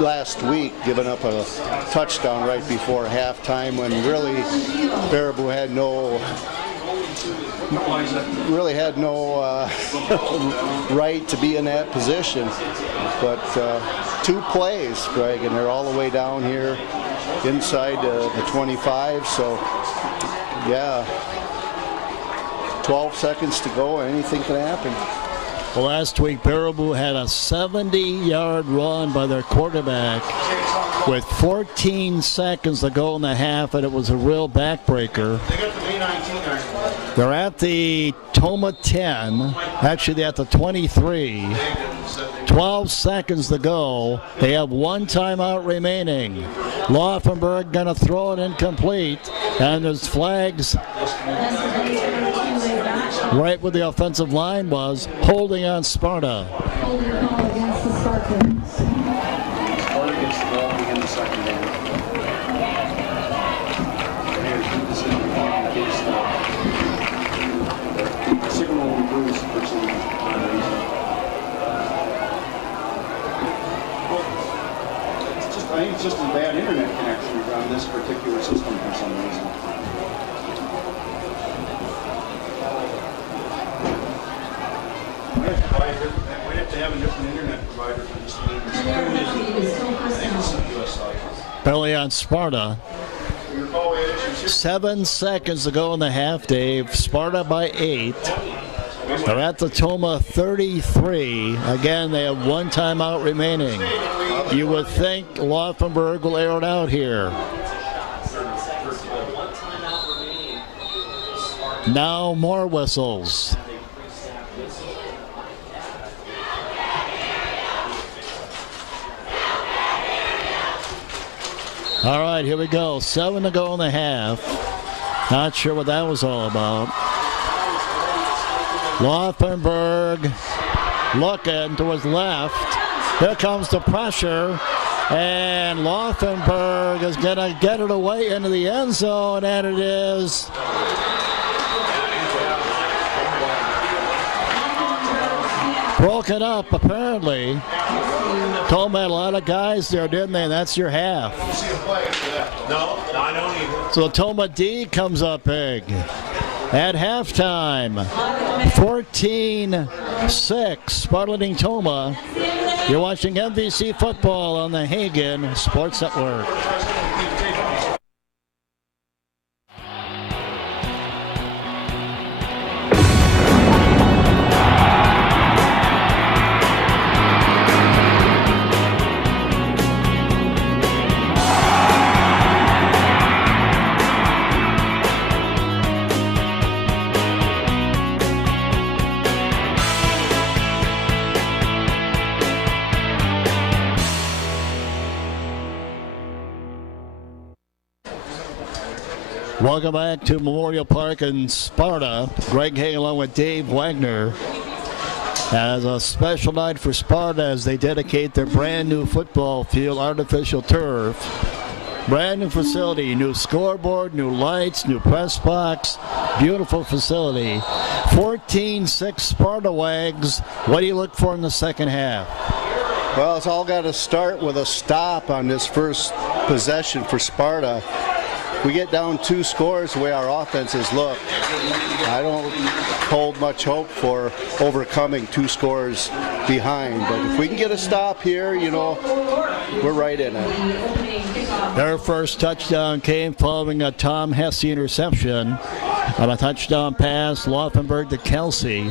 last week, giving up a touchdown right before halftime when really Baraboo had no right to be in that position. But 2 plays, Greg, and they're all the way down here inside the 25. So, yeah, 12 seconds to go. Anything can happen. Well, last week, Baraboo had a 70-yard run by their quarterback with 14 seconds to go in the half, and it was a real backbreaker. They're at the TOMAH 10. Actually, they're at the 23. 12 seconds to go. They have 1 timeout remaining. Laufenberg going to throw it incomplete, and there's flags right where the offensive line was, holding on Sparta. Holding call against the Spartans. Sparta gets the ball in the second game. The signal improves for some reason. I think it's just a bad internet connection on this particular system for some reason. We have to have a different internet provider for this game. Penalty on Sparta. 7 seconds to go in the half, Dave. Sparta by 8. They're at the TOMAH 33. Again, they have 1 timeout remaining. You would think Laufenberg will air it out here. Now more whistles. All right, here we go. 7 to go in the half. Not sure what that was all about. Laufenberg looking to his left. Here comes the pressure. And Laufenberg is going to get it away into the end zone, and it is broken up, apparently. TOMAH had a lot of guys there, didn't they? That's your half. No, I don't either. So the TOMAH D comes up big at halftime. 14-6, Sparta leading TOMAH. You're watching MVC football on the Hagen Sports Network. Welcome back to Memorial Park in Sparta. Greg Hay along with Dave Wagner as a special night for Sparta as they dedicate their brand new football field, artificial turf. Brand new facility, new scoreboard, new lights, new press box, beautiful facility. 14-6 Sparta Wags. What do you look for in the second half? Well, it's all got to start with a stop on this first possession for Sparta. We get down 2 scores the way our offenses look. I don't hold much hope for overcoming 2 scores behind. But if we can get a stop here, you know, we're right in it. Their first touchdown came following a Tom Hesse interception on a touchdown pass, Laufenberg to Kelsey.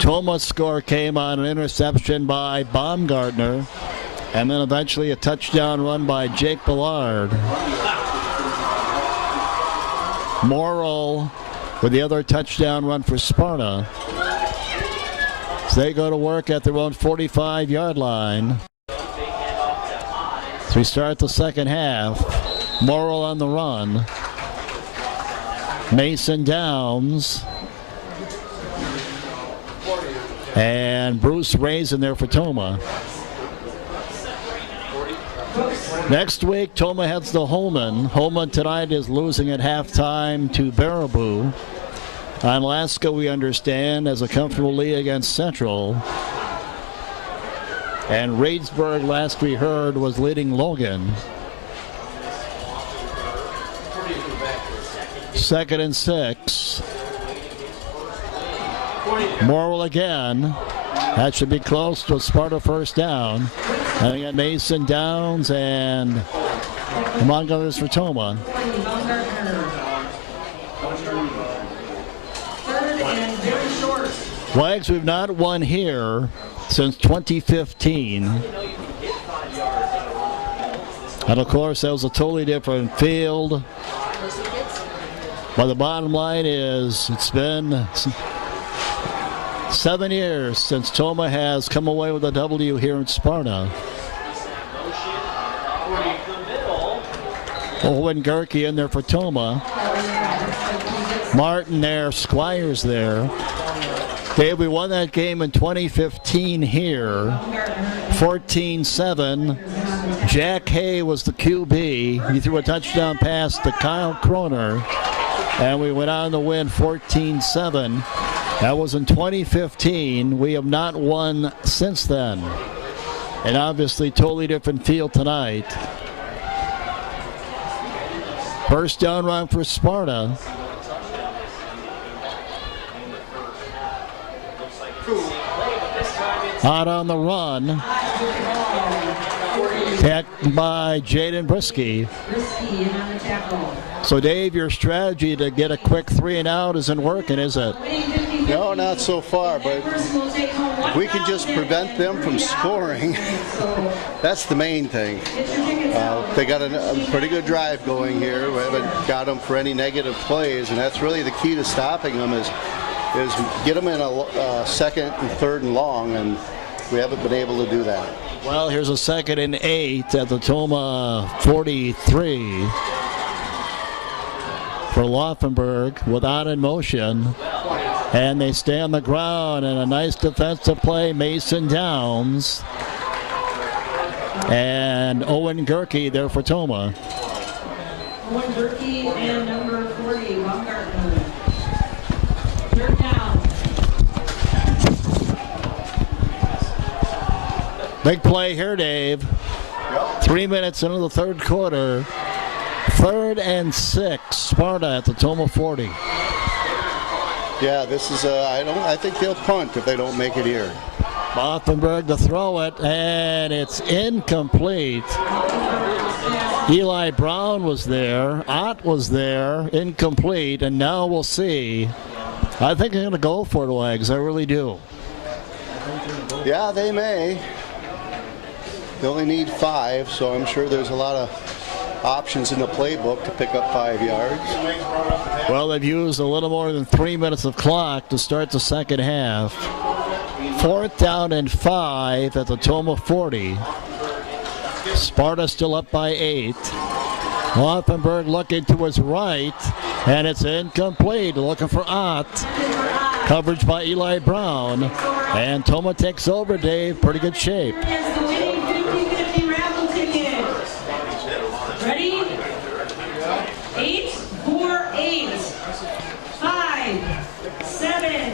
TOMAH's score came on an interception by Baumgartner, and then eventually a touchdown run by Jake Ballard. Morrill with the other touchdown run for Sparta. So they go to work at their own 45-yard line. So we start the second half. Morrill on the run. Mason Downs. And Bruce Ray's in there for TOMAH. Next week, TOMAH heads to Holman. Holman tonight is losing at halftime to Baraboo. Alaska, we understand, has a comfortable lead against Central. And Reedsburg, last we heard, was leading Logan. 2nd and 6. Morrill again. That should be close to a Sparta first down. And we got Mason Downs and among others for TOMAH. Wags, we've not won here since 2015. And of course, that was a totally different field. But the bottom line is, it's been 7 years since TOMAH has come away with a W here in Sparta. Owen Gerke in there for TOMAH. Martin there, Squires there. Dave, we won that game in 2015 here, 14-7. Jack Hay was the QB. He threw a touchdown pass to Kyle Kroner, and we went on to win 14-7. That was in 2015. We have not won since then. And obviously, totally different field tonight. First down run for Sparta. Out on the run. Tackled by Jaden Brisky. So, Dave, your strategy to get a quick 3 and out isn't working, is it? No, not so far, but if we can just prevent them from scoring, that's the main thing. They got a pretty good drive going here. We haven't got them for any negative plays, and that's really the key to stopping them is get them in a second and third and long, and we haven't been able to do that. Well, here's a 2nd and 8 at the TOMAH 43 for Laufenberg without in motion. And they stay on the ground, and a nice defensive play, Mason Downs. And Owen Gerke there for TOMAH. Owen Gerke and number 40, Baumgartner. Third down. Big play here, Dave. 3 minutes into the third quarter. 3rd and 6, Sparta at the TOMAH 40. Yeah, this is I think they'll punt if they don't make it here. Laufenberg to throw it, and it's incomplete. Eli Brown was there. Ott was there. Incomplete, and now we'll see. I think they're going to go for it, Wags. I really do. Yeah, they may. They only need 5, so I'm sure there's a lot of options in the playbook to pick up 5 yards. Well, they've used a little more than 3 minutes of clock to start the second half. 4th down and 5 at the TOMAH 40. Sparta still up by 8. Laufenberg looking to his right, and it's incomplete. Looking for Ott. Coverage by Eli Brown. And TOMAH takes over, Dave. Pretty good shape. Ready? 8, 4, 8, 5, 7,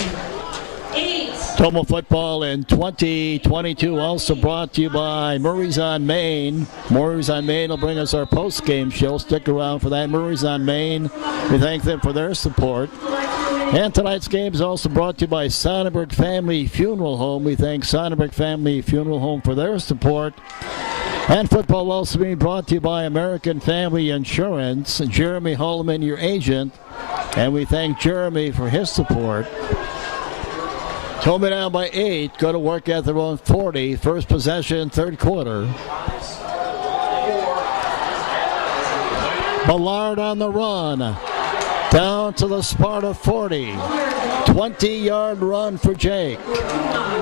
8. TOMAH football in 2022 also brought to you by Murray's on Main. Murray's on Main will bring us our post-game show. Stick around for that. Murray's on Main. We thank them for their support. And tonight's game is also brought to you by Sonnenberg Family Funeral Home. We thank Sonnenberg Family Funeral Home for their support. And football also being brought to you by American Family Insurance. Jeremy Holman, your agent. And we thank Jeremy for his support. TOMAH down by 8. Go to work at their own 40. First possession, third quarter. Ballard on the run. Down to the Sparta 40. 20-yard run for Jake.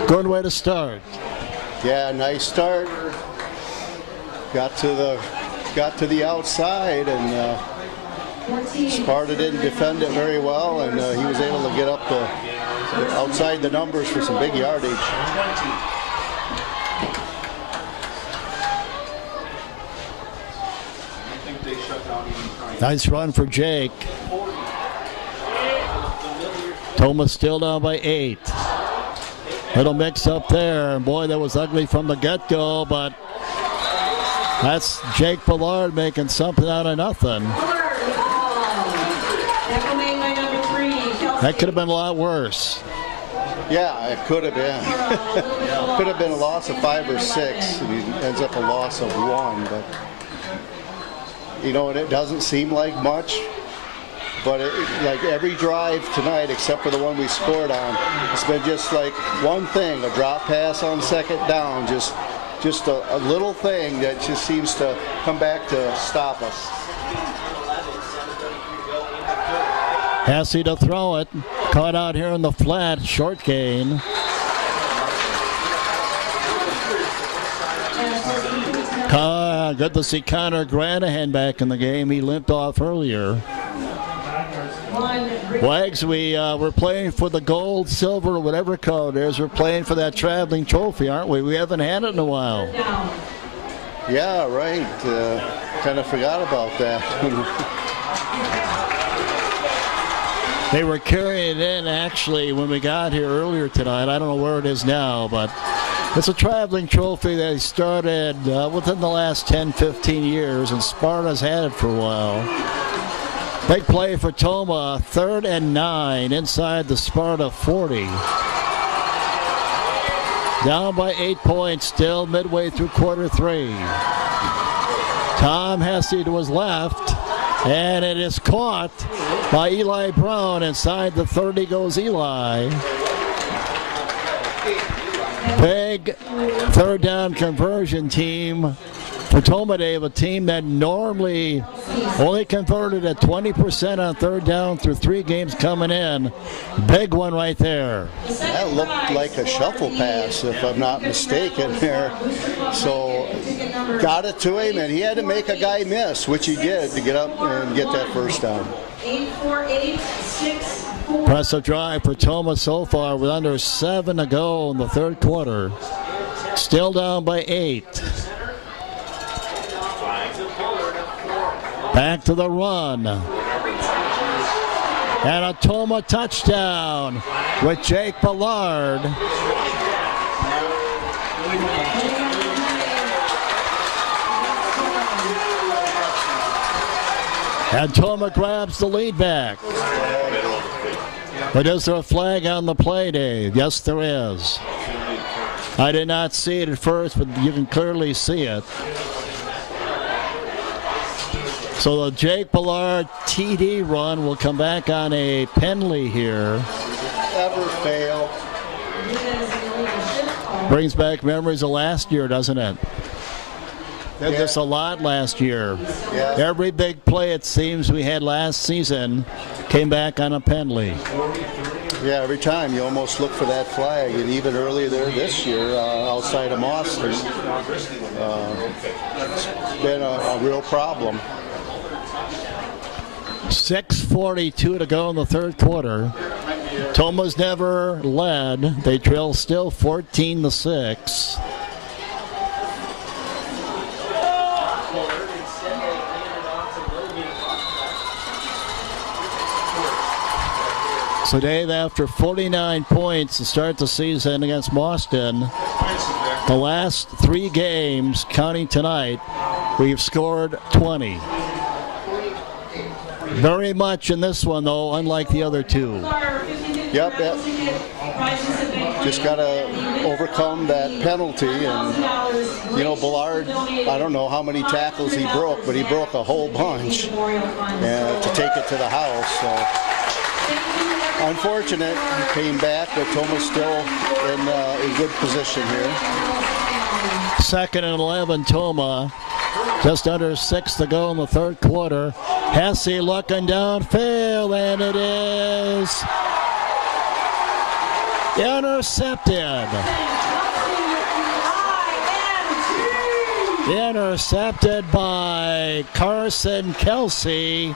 Good way to start. Yeah, nice start. Got to the outside, and Sparta didn't defend it very well, and he was able to get up outside the numbers for some big yardage. Nice run for Jake. TOMAH still down by 8. Little mix up there. Boy, that was ugly from the get-go, but that's Jake Ballard making something out of nothing. That could have been a lot worse. Yeah, it could have been. Could have been a loss of 5 or 6, and he ends up a loss of 1. But you know, it doesn't seem like much. But like every drive tonight, except for the one we scored on, it's been just like one thing: a drop pass on second down, just a little thing that just seems to come back to stop us. Hassey to throw it. Caught out here in the flat. Short gain. Good to see Connor Granahan back in the game. He limped off earlier. Wags, we're playing for the gold, silver, whatever color it is. We're playing for that traveling trophy, aren't we? We haven't had it in a while. Yeah, right. Kind of forgot about that. They were carrying it in, actually, when we got here earlier tonight. I don't know where it is now, but it's a traveling trophy that started within the last 10, 15 years, and Sparta's had it for a while. Big play for TOMAH, 3rd and 9 inside the Sparta 40. Down by 8 points, still midway through quarter 3. Tom Hassey to his left, and it is caught by Eli Brown. Inside the 30 goes Eli. Big 3rd down conversion team for TOMAH, Dave, a team that normally only converted at 20% on 3rd down through 3 games coming in. Big one right there. That looked like a shuffle pass, if I'm not mistaken there. So got it to him, and he had to make a guy miss, which he did, to get up and get that first down. 8-4-8-6. Impressive drive for TOMAH so far with under 7 to go in the 3rd quarter. Still down by 8. Back to the run. And a TOMAH touchdown with Jake Ballard. And TOMAH grabs the lead back. But is there a flag on the play, Dave? Yes, there is. I did not see it at first, but you can clearly see it. So the Jake Ballard TD run will come back on a penalty here. Never fail. Brings back memories of last year, doesn't it? Did this a lot last year. Yeah. Every big play it seems we had last season came back on a penalty. Yeah, every time you almost look for that flag, and even earlier there this year outside of Mauston, it's been a real problem. 6:42 to go in the 3rd quarter. TOMAH's never led. They trail still 14-6. So Dave, after 49 points to start the season against Mauston, the last 3 games, counting tonight, we've scored 20. Very much in this one, though, unlike the other 2. Yep. Just got to overcome that penalty. And, you know, Ballard, I don't know how many tackles he broke, but he broke a whole bunch to take it to the house. So unfortunate, he came back, but TOMAH's still in good position here. 2nd and 11, TOMAH. Just under 6 to go in the 3rd quarter. Hesse looking downfield, and it is intercepted. Intercepted by Carson Kelsey.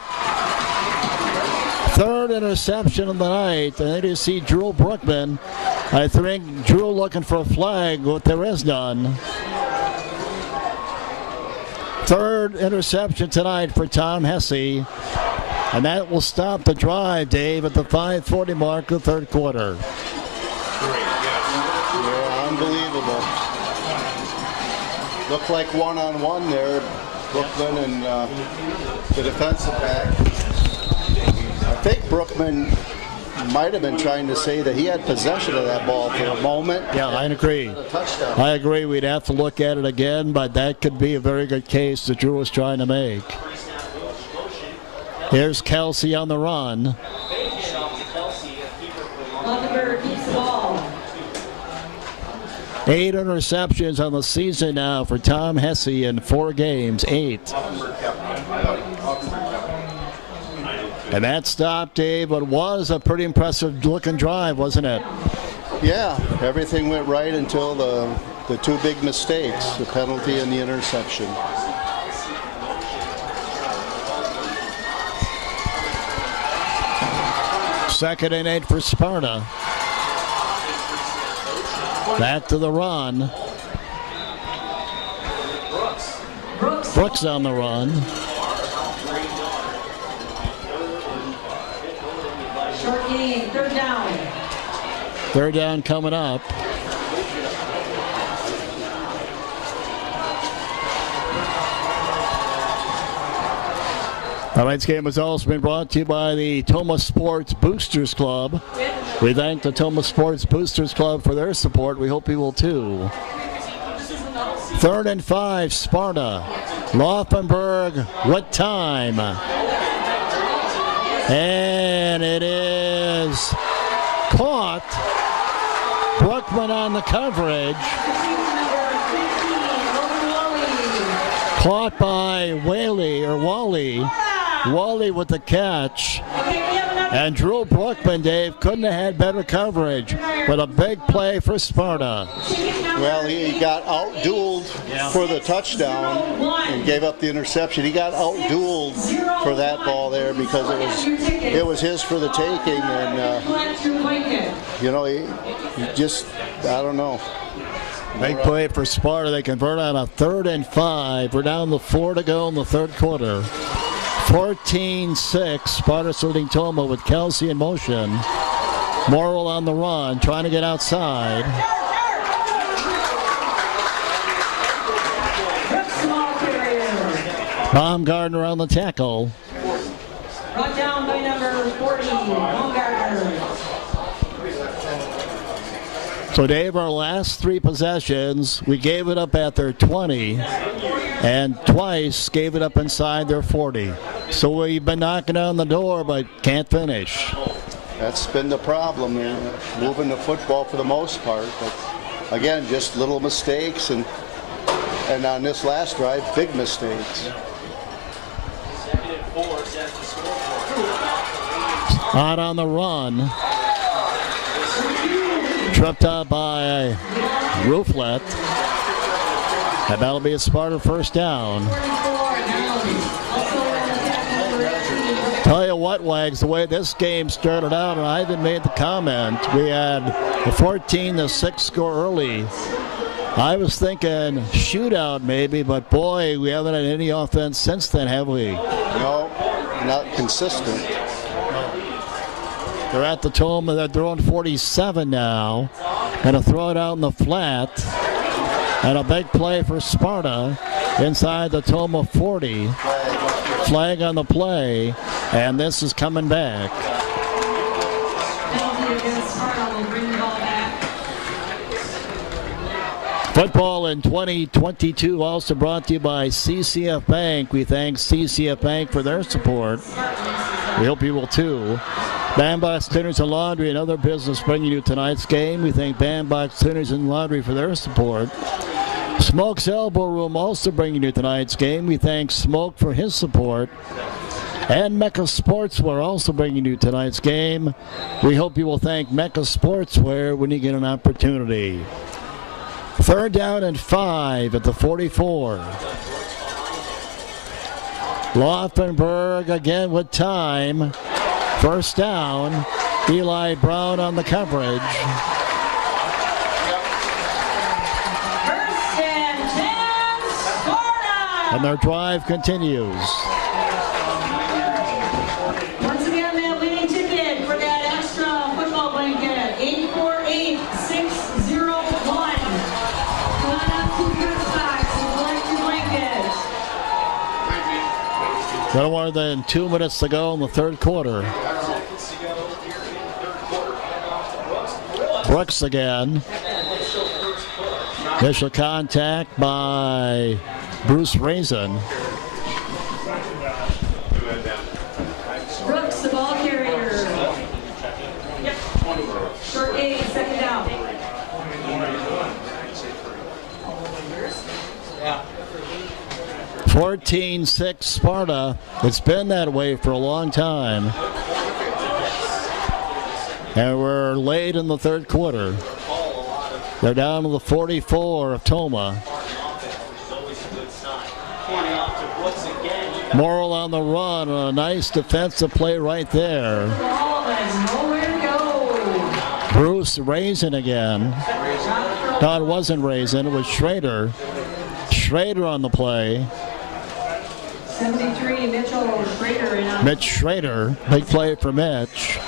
Third interception of the night. And then you see Drew Brookman. I think Drew looking for a flag, but there is none. Third interception tonight for Tom Hesse. And that will stop the drive, Dave, at the 5:40 mark of the third quarter. Yeah, unbelievable. Looked like one-on-one there, Brookman and the defensive back. I think Brookman might have been trying to say that he had possession of that ball for a moment. Yeah, I agree. I agree. We'd have to look at it again, but that could be a very good case that Drew was trying to make. Here's Kelsey on the run. Luxembourg keeps the ball. 8 interceptions on the season now for Tom Hesse in 4 games. 8. And that stopped, Dave, but was a pretty impressive looking drive, wasn't it? Yeah, everything went right until the two big mistakes, the penalty and the interception. Second and 8 for Sparta. Back to the run. Brooks on the run. Short game, third down. Third down coming up. Tonight's game has also been brought to you by the TOMAH Sports Boosters Club. We thank the TOMAH Sports Boosters Club for their support. We hope you will too. Third and 5, Sparta. Laufenberg with time. And it is caught. Brookman on the coverage. Caught by Wally. Wally with the catch. And Drew Brookman, Dave, couldn't have had better coverage, but a big play for Sparta. Well, he got out-dueled for the touchdown and gave up the interception. He got out-dueled for that ball there because it was his for the taking, and you know, he just, I don't know. Big play for Sparta. They convert on a 3rd and 5. We're down to 4 to go in the third quarter. 14-6, Sparta leading TOMAH with Kelsey in motion. Morrill on the run, trying to get outside. Baumgartner on the tackle. Brought down by number 40, Baumgartner. So, Dave, our last 3 possessions, we gave it up at their 20, and twice gave it up inside their 40. So we've been knocking on the door, but can't finish. That's been the problem, moving the football for the most part. But again, just little mistakes, and on this last drive, big mistakes. Out on the run. Tripped up by Rooflet. And that'll be a Sparta first down. Tell you what, Wags, the way this game started out, and I even made the comment, we had a 14-6 score early. I was thinking shootout maybe, but boy, we haven't had any offense since then, have we? No, not consistent. They're at the TOMAH. They're throwing 47 now. Going to throw it out in the flat. And a big play for Sparta inside the TOMAH 40. Flag on the play. And this is coming back. Football in 2022 also brought to you by CCF Bank. We thank CCF Bank for their support. We hope you will too. Bandbox Tuners and Laundry, another business bringing you tonight's game. We thank Bandbox Tuners and Laundry for their support. Smoke's Elbow Room also bringing you tonight's game. We thank Smoke for his support. And Mecca Sportswear also bringing you tonight's game. We hope you will thank Mecca Sportswear when you get an opportunity. 3rd down and 5 at the 44. Laufenberg again with time. 1st down. Eli Brown on the coverage. 1st and 10, Sparta! And their drive continues. Once again, that winning ticket for that extra football blanket, 848601. Come on up to the press box and collect your blanket. No more than 2 minutes to go in the 3rd quarter. Brooks again. Initial contact by Bruce Raisin. Brooks, the ball carrier. Short gain, 2nd down. Yeah. 14-6 Sparta. It's been that way for a long time. And we're late in the 3rd quarter. They're down to the 44 of TOMAH. Morrill on the run. A nice defensive play right there. Ball has nowhere to go. Bruce Raisin again. No, it wasn't Raisin. It was Schrader. Schrader on the play. 73, Mitchell Schrader in on. Mitch Schrader. Big play for Mitch.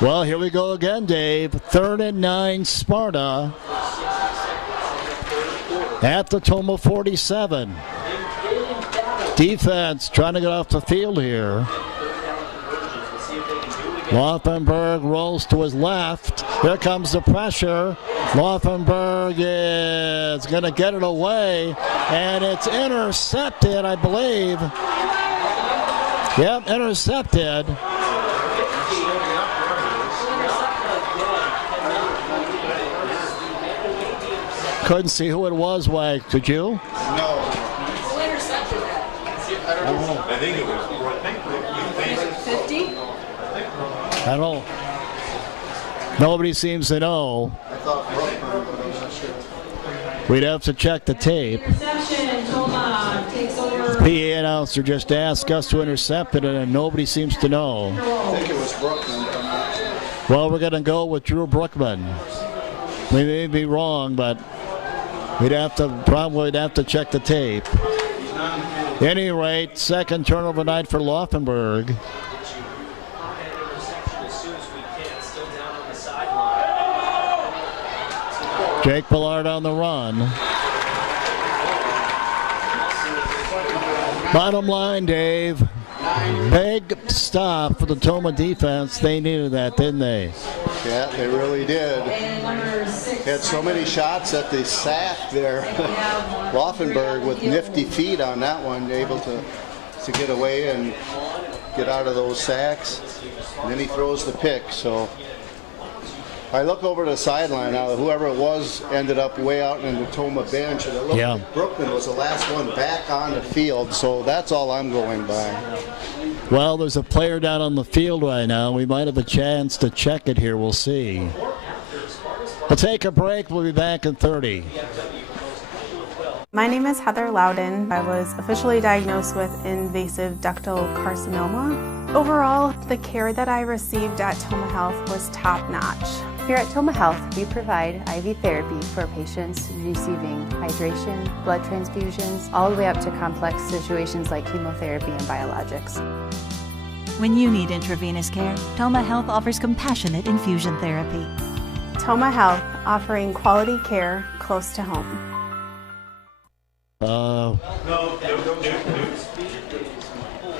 Well, here we go again, Dave. 3rd and 9 Sparta at the TOMAH 47. Defense trying to get off the field here. Laufenberg rolls to his left. Here comes the pressure. Laufenberg is going to get it away, and it's intercepted, I believe. Yep, intercepted. Couldn't see who it was, Wag. Could you? No. Who intercepted that? I don't know. I think it was 50? I don't. Nobody seems to know. I thought Brooklyn, but I'm not sure. We'd have to check the tape. Interception, TOMAH takes over. PA announcer just asked us to intercept it, and nobody seems to know. I think it was Brooklyn, but I'm not sure. Well, we're going to go with Drew Brookman. We may be wrong, but we'd have to check the tape. At any rate, 2nd turnover night for Laufenberg. Jake Ballard on the run. Bottom line, Dave. Big stop for the TOMAH defense. They needed that, didn't they? Yeah, they really did. And number 6. Had so many shots at the sack there. Laufenberg with nifty feet on that one, able to get away and get out of those sacks. And then he throws the pick. So I look over the sideline now. Whoever it was ended up way out in the TOMAH bench. And it looked like Brooklyn was the last one back on the field. So that's all I'm going by. Well, there's a player down on the field right now. We might have a chance to check it here. We'll see. We'll take a break. We'll be back in 30. My name is Heather Loudon. I was officially diagnosed with invasive ductal carcinoma. Overall, the care that I received at TOMAH Health was top-notch. Here at TOMAH Health, we provide IV therapy for patients receiving hydration, blood transfusions, all the way up to complex situations like chemotherapy and biologics. When you need intravenous care, TOMAH Health offers compassionate infusion therapy. TOMAH Health, offering quality care close to home.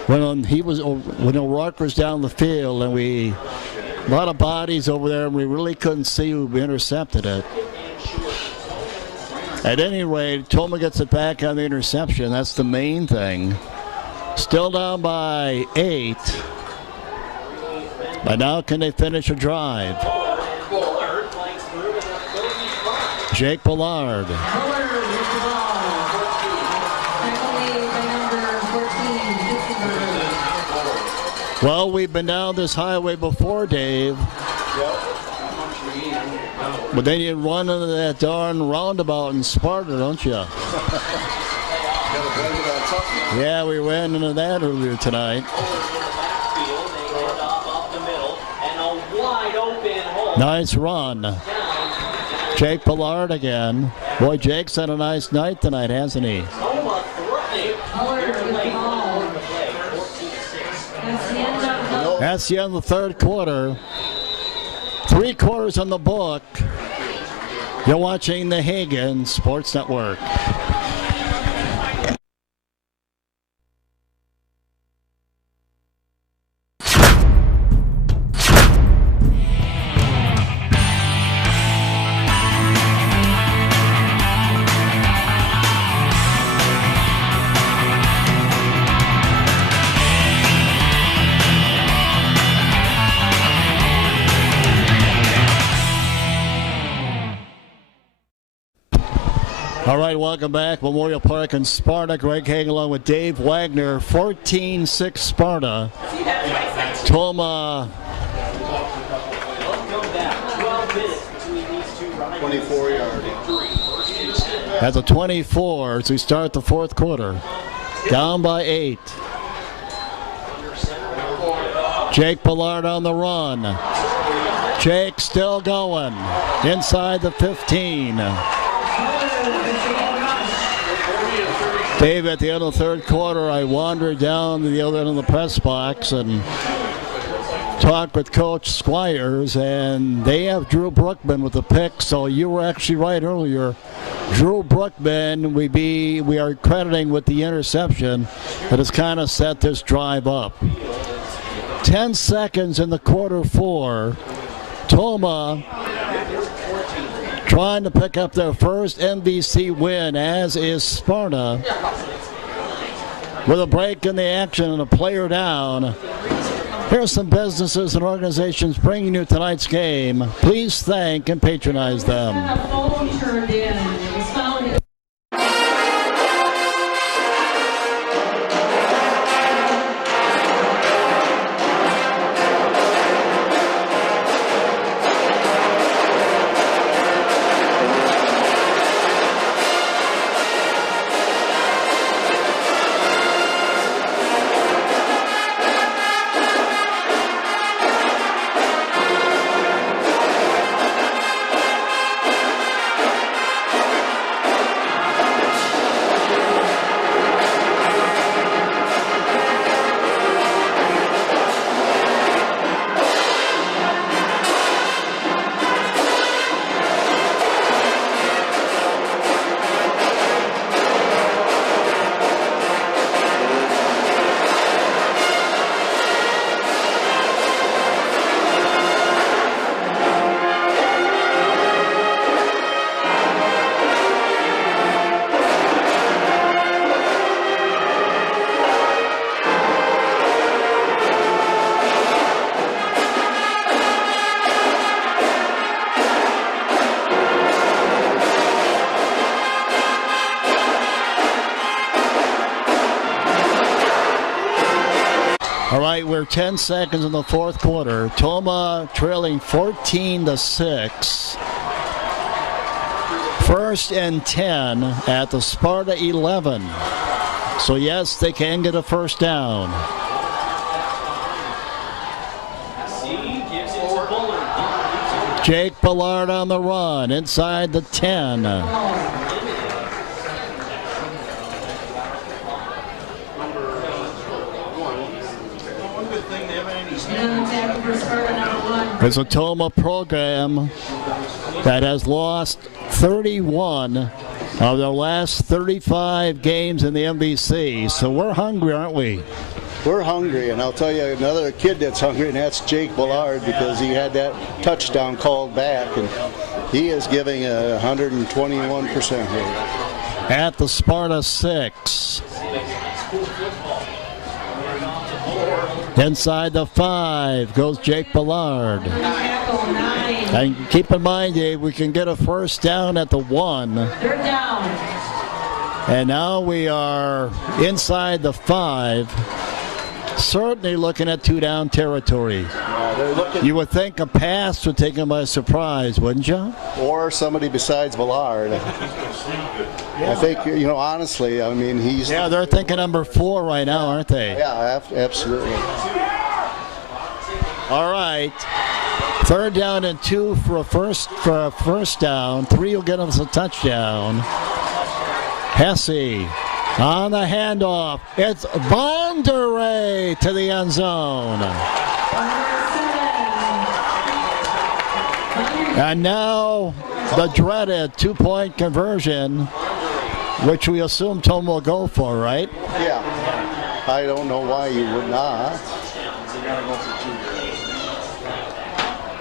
When O'Rourke was down the field, and a lot of bodies over there, and we really couldn't see who intercepted it. At any rate, TOMAH gets it back on the interception. That's the main thing. Still down by 8. But now can they finish a drive? Jake Ballard. Well, we've been down this highway before, Dave. But then you run into that darn roundabout in Sparta, don't you? Yeah, we ran into that earlier tonight. Nice run. Jake Ballard again. Boy, Jake's had a nice night tonight, hasn't he? That's the end of the third quarter. 3 quarters on the book. You're watching the Hagen Sports Network. All right, welcome back. Memorial Park in Sparta. Greg Hagen along with Dave Wagner. 14-6 Sparta. TOMAH. 24 yards. That's a 24 as we start the fourth quarter. Down by 8. Jake Ballard on the run. Jake still going. Inside the 15. Dave, at the end of the third quarter, I wandered down to the other end of the press box and talked with Coach Squires, and they have Drew Brookman with the pick, so you were actually right earlier. Drew Brookman, we are crediting with the interception that has kind of set this drive up. 10 seconds in the quarter 4. TOMAH trying to pick up their first MVC win, as is Sparta. With a break in the action and a player down. Here's some businesses and organizations bringing you tonight's game. Please thank and patronize them. All right, we're 10 seconds in the fourth quarter. TOMAH trailing 14-6. First and 10 at the Sparta 11. So yes, they can get a first down. Jake Ballard on the run inside the 10. It's a TOMAH program that has lost 31 of their last 35 games in the MVC. So we're hungry, aren't we? We're hungry, and I'll tell you another kid that's hungry, and that's Jake Ballard, because he had that touchdown called back, and he is giving a 121% rate. At the Sparta 6. Inside the 5 goes Jake Ballard. And keep in mind, Dave, we can get a first down at the 1. They're down. And now we are inside the 5. certainly looking at 2-down territory. They're looking, You would think a pass would take them by surprise, wouldn't you? or somebody besides Villard. I think, honestly, I mean, he's... Yeah, they're thinking number 4 right now, aren't they? Yeah, absolutely. All right. 3rd down and 2 for a first down. 3 will get us a touchdown. Hesse on the handoff. It's Bonderay to the end zone. And now the dreaded 2-point conversion, which we assume Tom will go for, right? Yeah. I don't know why you would not.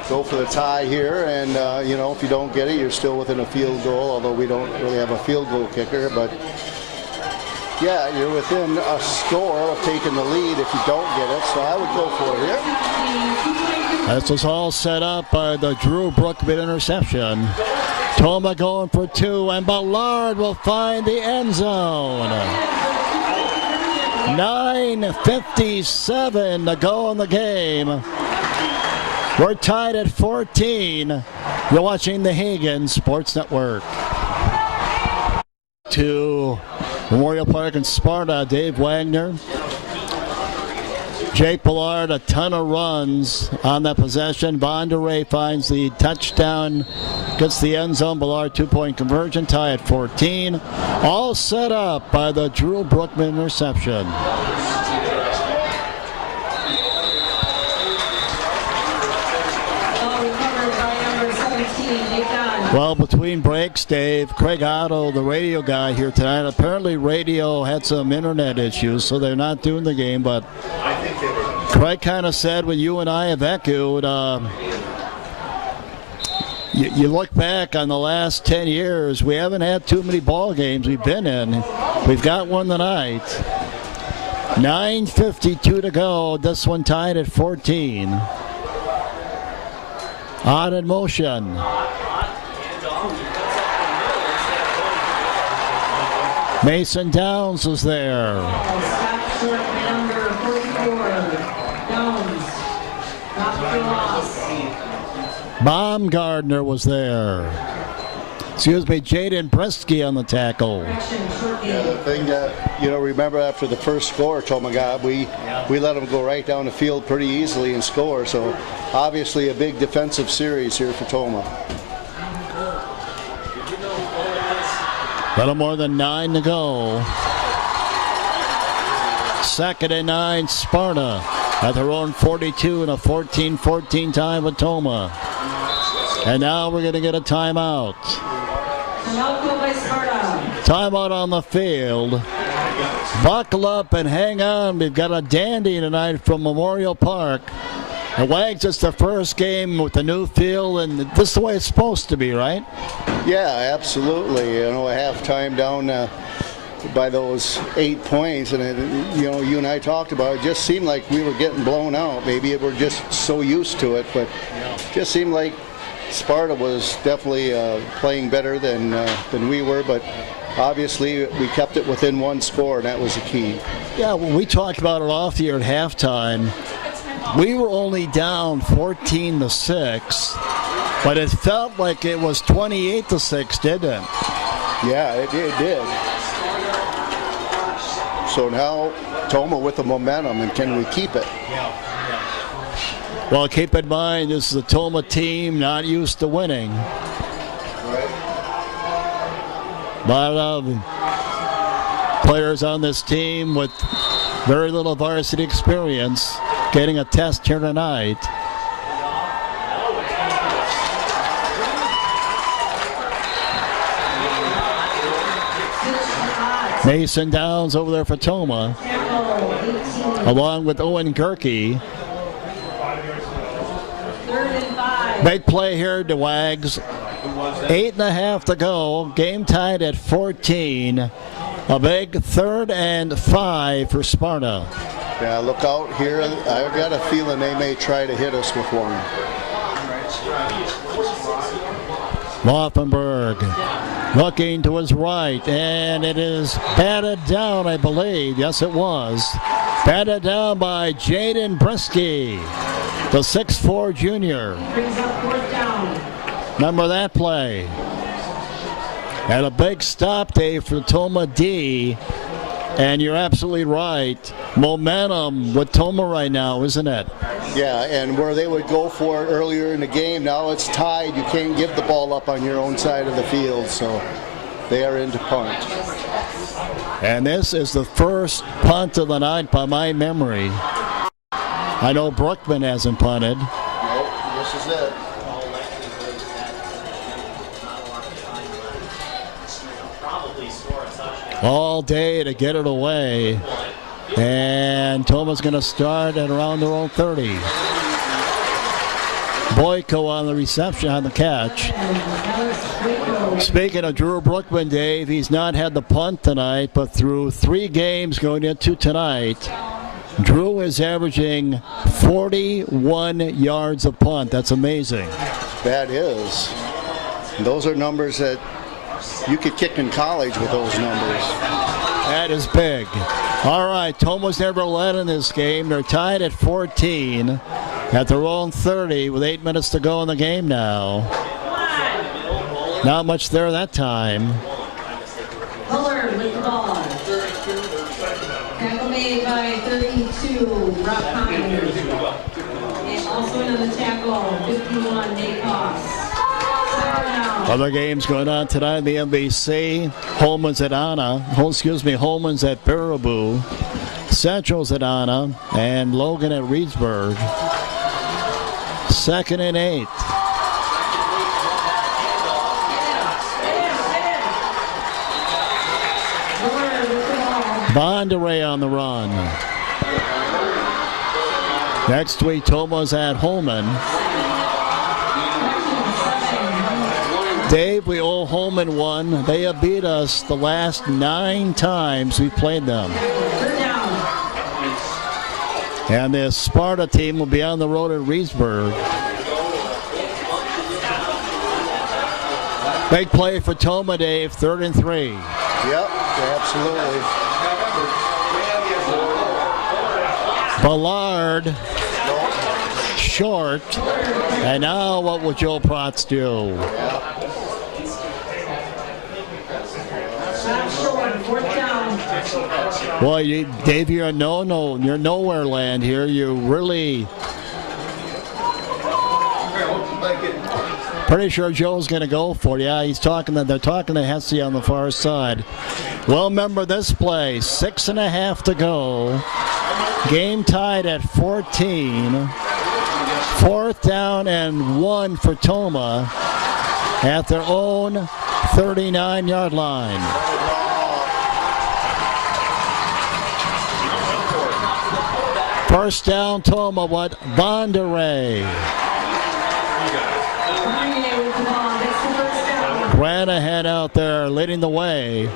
Go for the tie here, and if you don't get it, you're still within a field goal, although we don't really have a field goal kicker. But yeah, you're within a score of taking the lead if you don't get it, so I would go for it here. This was all set up by the Drew Brookman interception. TOMAH going for 2, and Ballard will find the end zone. 9:57 to go in the game. We're tied at 14. You're watching the Hagen Sports Network. To Memorial Park in Sparta, Dave Wagner. Jake Ballard, a ton of runs on that possession. Bonderay finds the touchdown, gets the end zone. Ballard 2-point conversion, tie at 14. All set up by the Drew Brookman interception. Well, between breaks, Dave, Craig Otto, the radio guy here tonight, apparently radio had some internet issues, so they're not doing the game, but Craig kind of said what you and I have echoed. You look back on the last 10 years, we haven't had too many ball games we've been in. We've got one tonight. 9:52 to go. This one tied at 14. On in motion. Mason Downs was there. Baumgartner was there. Excuse me, Jaden Bresky on the tackle. Yeah, the thing that, remember after the first score TOMAH got, we let them go right down the field pretty easily and score. So obviously a big defensive series here for TOMAH. Little more than 9 to go. 2nd and 9, Sparta at their own 42 and a 14-14 tie with TOMAH. And now we're going to get a timeout. Timeout on the field. Buckle up and hang on. We've got a dandy tonight from Memorial Park. The Wags, it's the first game with the new field, and this is the way it's supposed to be, right? Yeah, absolutely. A halftime down by those 8 points, and you and I talked about it. Just seemed like we were getting blown out. Maybe we're just so used to it, but just seemed like Sparta was definitely playing better than we were, but obviously we kept it within one score, and that was the key. Yeah, when we talked about it off the air at halftime, we were only down 14-6, but it felt like it was 28-6, didn't it? Yeah, it did. So now TOMAH with the momentum, and can we keep it? Well, keep in mind, this is a TOMAH team not used to winning. A lot of players on this team with very little varsity experience getting a test here tonight. Mason Downs over there for TOMAH, along with Owen Gerke. Big play here to Wags. 8.5 to go. Game tied at 14. A big 3rd and 5 for Sparta. Yeah, look out here. I've got a feeling they may try to hit us with one. Laufenberg looking to his right, and it is batted down, I believe. Yes, it was. Batted down by Jaden Brisky, the 6'4" junior. Brings up fourth down. Remember that play. And a big stop day for TOMAH D. And you're absolutely right. Momentum with TOMAH right now, isn't it? Yeah, and where they would go for it earlier in the game, now it's tied. You can't give the ball up on your own side of the field, so they are into punt. And this is the first punt of the night by my memory. I know Brookman hasn't punted. Nope, this is it. All day to get it away. And TOMAH's going to start at around their own 30. Boyko on the reception, on the catch. Speaking of Drew Brookman, Dave, he's not had the punt tonight, but through 3 games going into tonight, Drew is averaging 41 yards a punt. That's amazing. That is. And those are numbers that you could kick in college with those numbers. That is big. All right, TOMAH's never led in this game. They're tied at 14 at their own 30 with 8 minutes to go in the game now. Not much there that time. Fuller with the ball. Tackle made by 32, Rob Connors. And also in on the tackle, 51, Nate Cox. Other games going on tonight in the MVC. Holman's at Holman's at Baraboo. Central's at Anna, and Logan at Reedsburg. 2nd and 8. Bonderay on the run. Next week, TOMAH's at Holman. Dave, we owe Holman one. They have beat us the last 9 times we played them. And this Sparta team will be on the road at Reedsburg. Big play for TOMAH, Dave, 3rd and 3. Yep, absolutely. Ballard, short. And now what will Joe Protz do? Well, Dave, you're you're nowhere land here. You really pretty sure Joe's going to go for it. Yeah, they're talking to Hesse on the far side. Well, remember this play, 6.5 to go. Game tied at 14. 4th down and 1 for TOMAH at their own 39-yard line. First down, TOMAH, what? Bonderay. Granahan out there leading the way.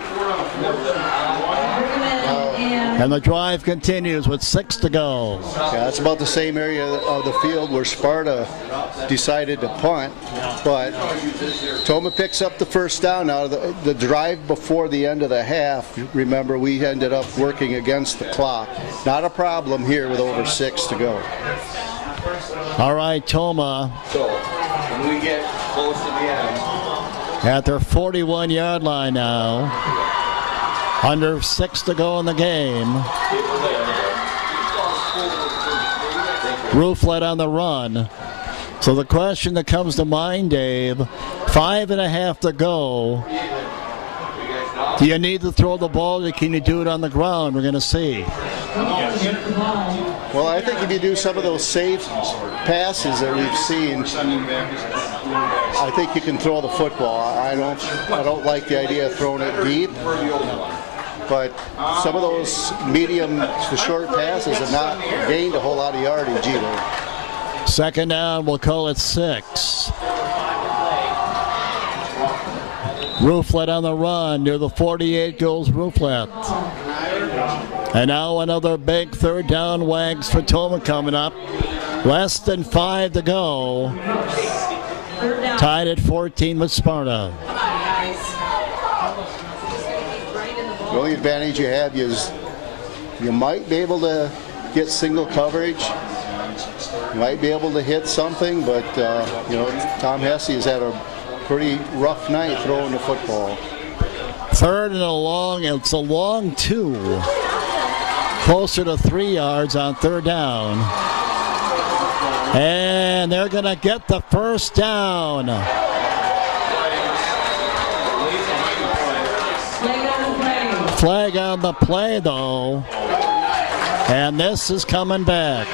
And the drive continues with 6 to go. Yeah, it's about the same area of the field where Sparta decided to punt. But TOMAH picks up the first down. Now, the drive before the end of the half, remember, we ended up working against the clock. Not a problem here with over 6 to go. All right, TOMAH. So, when we get close to the end. At their 41-yard line now. Under 6 to go in the game. Rooflet on the run. So the question that comes to mind, Dave, 5.5 to go. Do you need to throw the ball or can you do it on the ground? We're going to see. Well, I think if you do some of those safe passes that we've seen, I think you can throw the football. I don't like the idea of throwing it deep. But some of those medium to short passes have not gained a whole lot of yardage either. 2nd down, we'll call it 6. Rooflet on the run near the 48 goes Rooflet. And now another big 3rd down Wags for TOMAH coming up. Less than 5 to go. Tied at 14 with Sparta. The only advantage you have is You might be able to get single coverage. You might be able to hit something, but you know, Tom Hesse has had a pretty rough night throwing the football. Third and a long, it's a long 2. Closer to 3 yards on third down. And they're going to get the first down. Flag on the play, though. And this is coming back.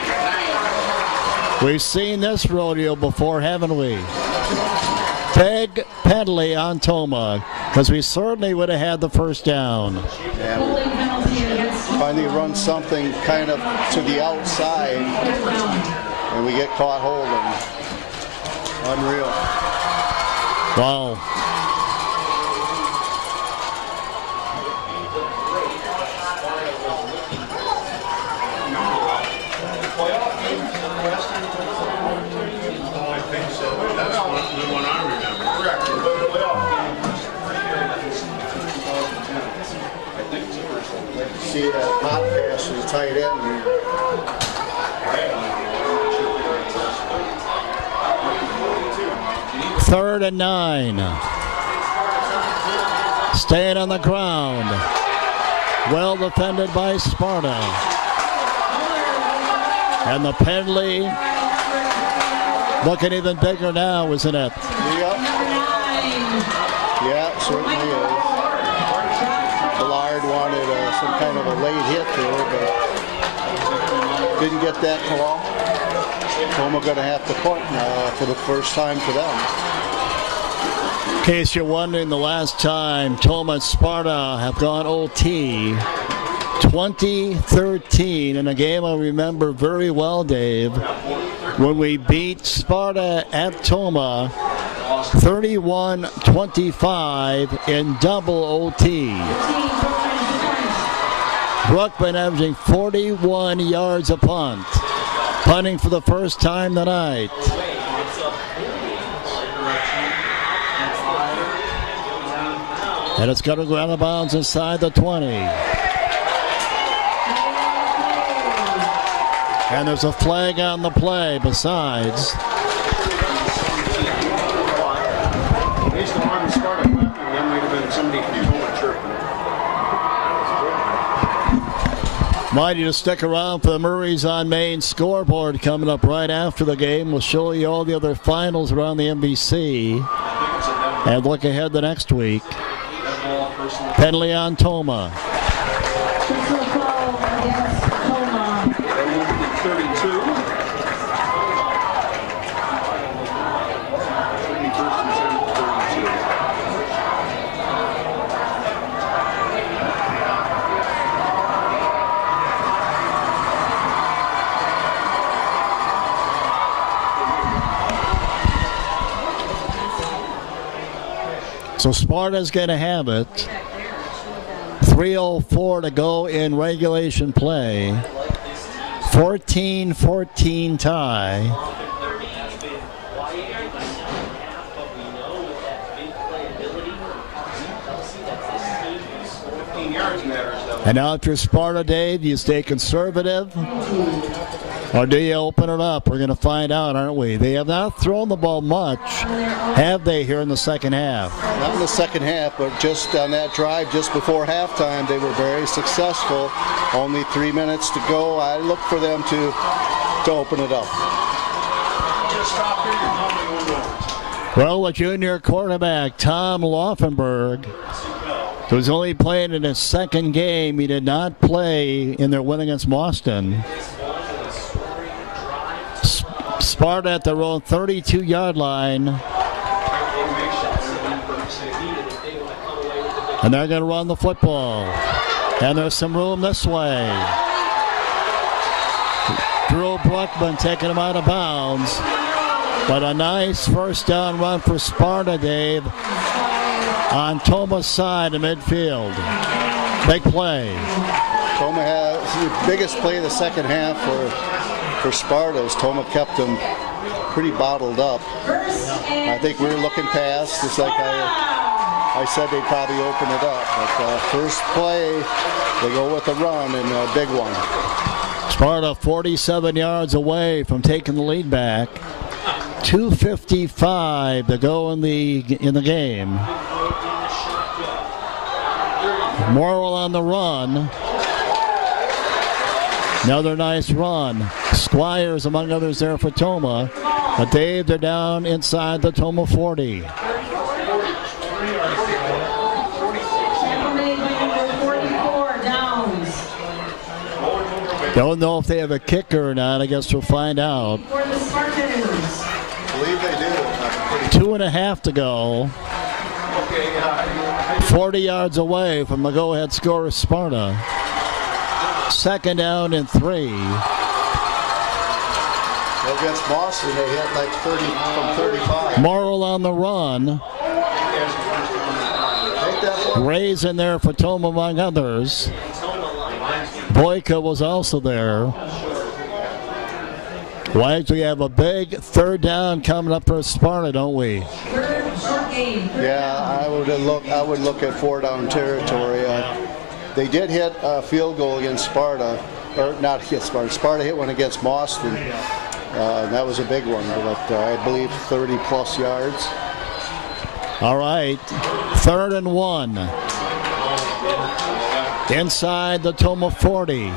We've seen this rodeo before, haven't we? Big penalty on TOMAH, because we certainly would have had the first down. Yeah, finally run something kind of to the outside, and we get caught holding. Unreal. Wow. See that hot pass to the tight end here. Third and 9. Staying on the ground. Well defended by Sparta. And the penalty looking even bigger now, isn't it? Yep. Yeah, it certainly is. Wanted some kind of a late hit there, but didn't get that call. TOMAH going to have to punt for the first time for them. In case you're wondering, the last time TOMAH and Sparta have gone OT, 2013, in a game I remember very well, Dave, when we beat Sparta at TOMAH 31-25 in double OT. Brookman averaging 41 yards a punt, punting for the first time tonight. And it's going to go out of bounds inside the 20. And there's a flag on the play besides. Based on the Sparta weapon, that might have been somebody from TOMAH chirping. Mind you to stick around for the Murray's on Main scoreboard coming up right after the game. We'll show you all the other finals around the MVC and look ahead to next week. Penalty on TOMAH. Personal foul against TOMAH. 32. So Sparta's going to have it. 3:04 to go in regulation play. 14-14 tie. And now if you're Sparta, Dave, you stay conservative, or do you open it up? We're going to find out, aren't we? They have not thrown the ball much, have they, here in the second half? Not in the second half, but just on that drive just before halftime, they were very successful. Only 3 minutes to go. I look for them to open it up. Well, a junior quarterback, Tom Laufenberg, who's only playing in his second game. He did not play in their win against Boston. Sparta at their own 32-yard line. And they're going to run the football. And there's some room this way. Drew Brookman taking him out of bounds. But a nice first down run for Sparta, Dave, on TOMAH's side of midfield. Big play. TOMAH has the biggest play of the second half for Sparta as TOMAH kept them pretty bottled up. I think we were looking past, just like I said, they'd probably open it up. But first play They go with a run and a big one. Sparta 47 yards away from taking the lead back. 2:55 to go in the game. Morrill on the run. Another nice run. Squires among others there for TOMAH. But Dave, they're down inside the TOMAH 40. Don't know if they have a kicker or not. I guess we'll find out. I believe they do. 2.5 to go. 40 yards away from the go-ahead score of Sparta. Second down and 3. Against Boston, they hit like 30 from 35. Morrill on the run. Ray's in there for TOMAH among others. Boyka was also there. Wags, we have a big third down coming up for Sparta, don't we? Yeah, I would look at 4-down territory. They did hit a field goal against Sparta, or not hit Sparta. Sparta hit one against Boston. That was a big one, but I believe 30-plus yards. All right, 3rd and 1. Inside the TOMAH 40.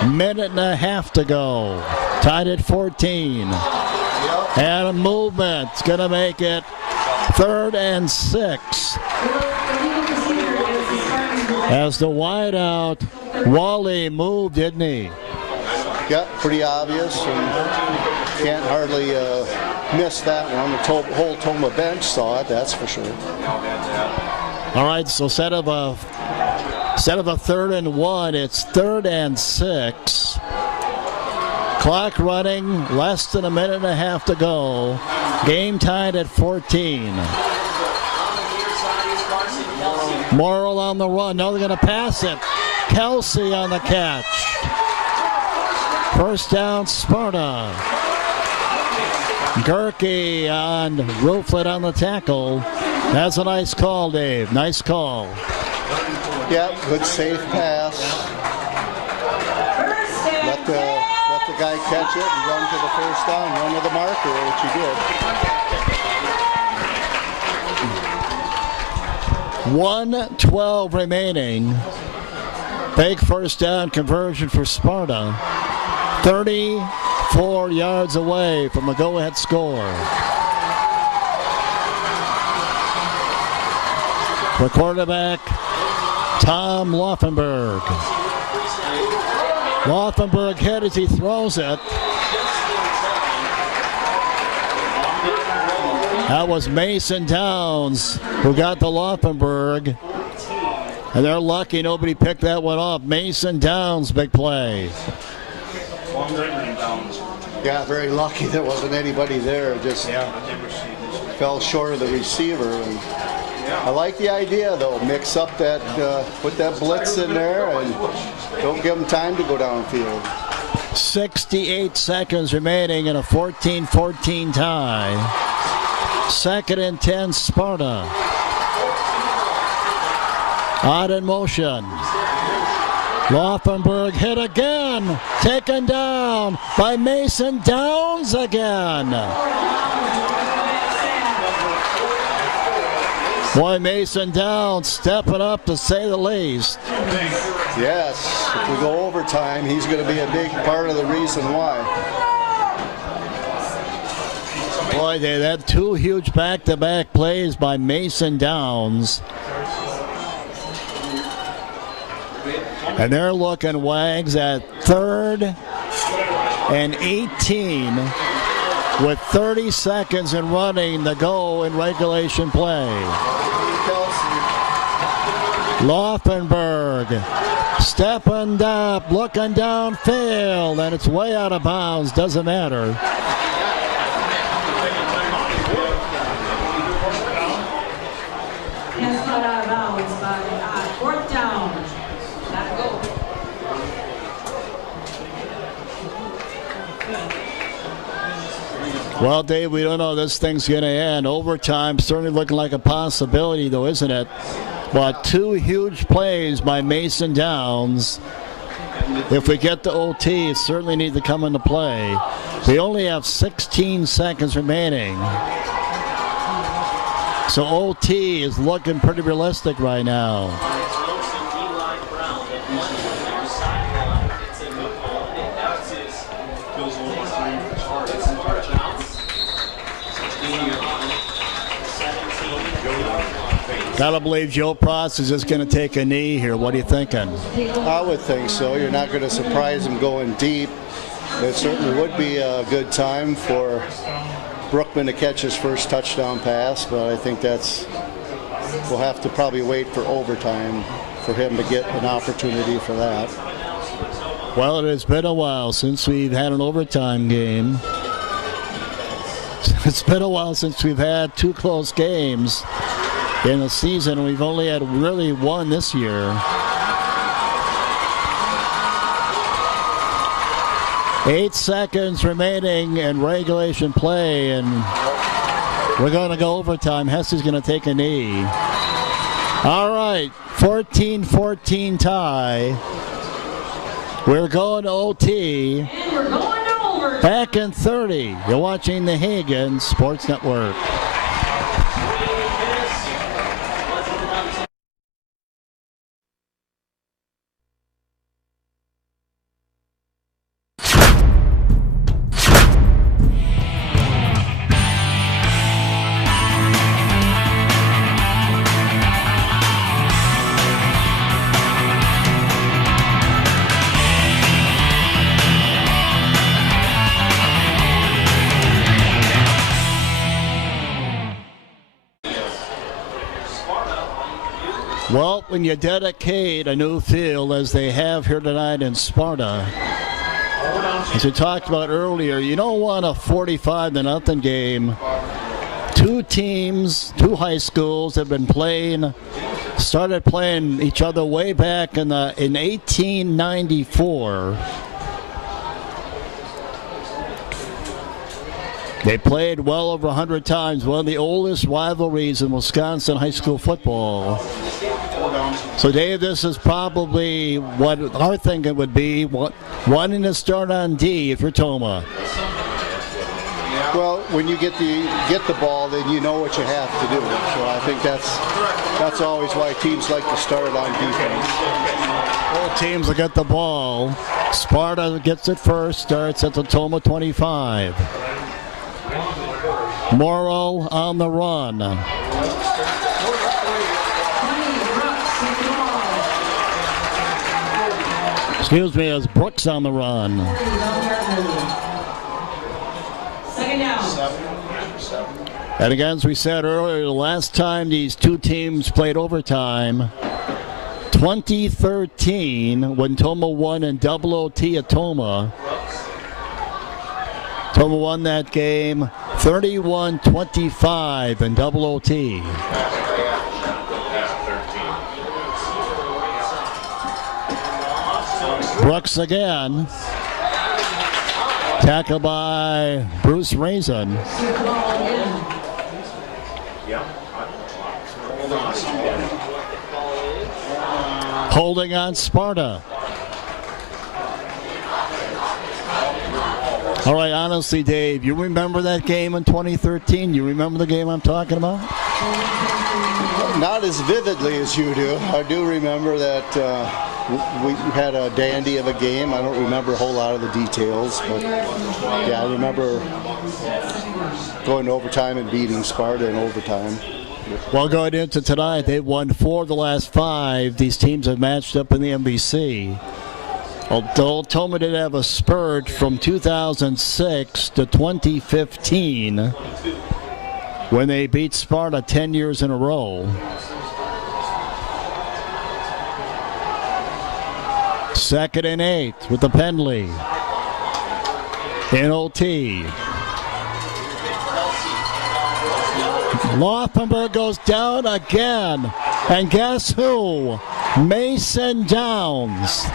1.5 to go. Tied at 14. And a movement's going to make it 3rd and 6. As the wideout, Wally moved, didn't he? Yeah, pretty obvious. And can't hardly miss that one. The whole TOMAH bench saw it, that's for sure. All right, so instead of a 3rd and 1, it's 3rd and 6. Clock running, less than 1.5 to go. Game tied at 14. Morrill on the run. Now they're going to pass it. Kelsey on the catch. First down, Sparta. Gerke on Rooflet on the tackle. That's a nice call, Dave. Nice call. Yep, good safe pass. Let the guy catch it and run to the first down, run to the marker, which he did. 1:12 remaining. Big first down conversion for Sparta. 34 yards away from a go-ahead score. For quarterback, Tom Laufenberg. Laufenberg hit as he throws it. That was Mason Downs who got the Laufenberg. And they're lucky nobody picked that one off. Mason Downs, big play. Yeah, very lucky there wasn't anybody there. Just fell short of the receiver. And I like the idea, though. Mix up that, put that blitz in there, and don't give them time to go downfield. 68 seconds remaining in a 14-14 tie. 2nd and 10, Sparta. Out in motion. Laufenberg hit again. Taken down by Mason Downs again. Boy, Mason Downs stepping up to say the least. Yes, if we go overtime, he's going to be a big part of the reason why. Boy, they had 2 huge back-to-back plays by Mason Downs. And they're looking, Wags, at 3rd and 18 with 30 seconds and running to go in regulation play. Laufenberg stepping up, looking downfield, and it's way out of bounds. Doesn't matter. Yes, not out of bounds, but 4th down. Gotta go. Well, Dave, we don't know this thing's going to end. Overtime certainly looking like a possibility, though, isn't it? But two huge plays by Mason Downs. If we get to OT, it certainly needs to come into play. We only have 16 seconds remaining. So OT is looking pretty realistic right now. Gotta believe Joe Prost is just going to take a knee here. What are you thinking? I would think so. You're not going to surprise him going deep. It certainly would be a good time for Brookman to catch his first touchdown pass, but I think we'll have to probably wait for overtime for him to get an opportunity for that. Well, it has been a while since we've had an overtime game. It's been a while since we've had two close games in the season. We've only had really one this year. 8 seconds remaining in regulation play, and we're going to go overtime. Hesse's going to take a knee. All right, 14-14 tie. We're going to OT. And we're going to overtime. Back in 30. You're watching the Hagen Sports Network. Well, when you dedicate a new field, as they have here tonight in Sparta, as we talked about earlier, you don't want a 45-0 game. Two teams, two high schools have been started playing each other way back in 1894. They played well over 100 times, one of the oldest rivalries in Wisconsin high school football. So, Dave, this is probably what our thinking would be, wanting to start on D if you're TOMAH. Well, when you get the ball, then you know what you have to do. So I think that's always why teams like to start on defense. Both teams will get the ball. Sparta gets it first, starts at the TOMAH 25. Morrow on the run. Excuse me, as Brooks on the run. Second down. And again, as we said earlier, the last time these two teams played overtime, 2013, when TOMAH won in double OT at TOMAH. TOMAH won that game 31-25 in double OT. Brooks again. Tackled by Bruce Raisin. Holding on Sparta. All right, honestly, Dave, you remember that game in 2013? You remember the game I'm talking about? Not as vividly as you do. I do remember that we had a dandy of a game. I don't remember a whole lot of the details, but yeah, I remember going to overtime and beating Sparta in overtime. Well, going into tonight, they've won 4 of the last 5. These teams have matched up in the MVC. Although TOMAH did have a spurt from 2006 to 2015 when they beat Sparta 10 years in a row. Second and 8 with the penalty in OT. Laufenberg goes down again, and guess who? Mason Downs.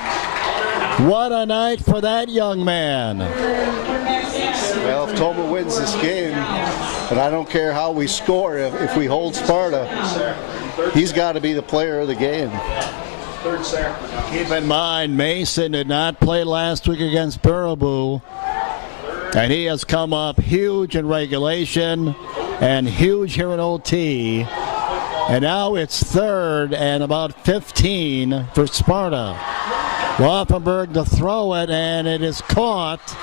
What a night for that young man. Well, if TOMAH wins this game, and I don't care how we score, if we hold Sparta, he's got to be the player of the game. Third sack. Keep in mind, Mason did not play last week against Baraboo, and he has come up huge in regulation and huge here in OT. And now it's 3rd and about 15 for Sparta. Laufenberg to throw it, and it is caught.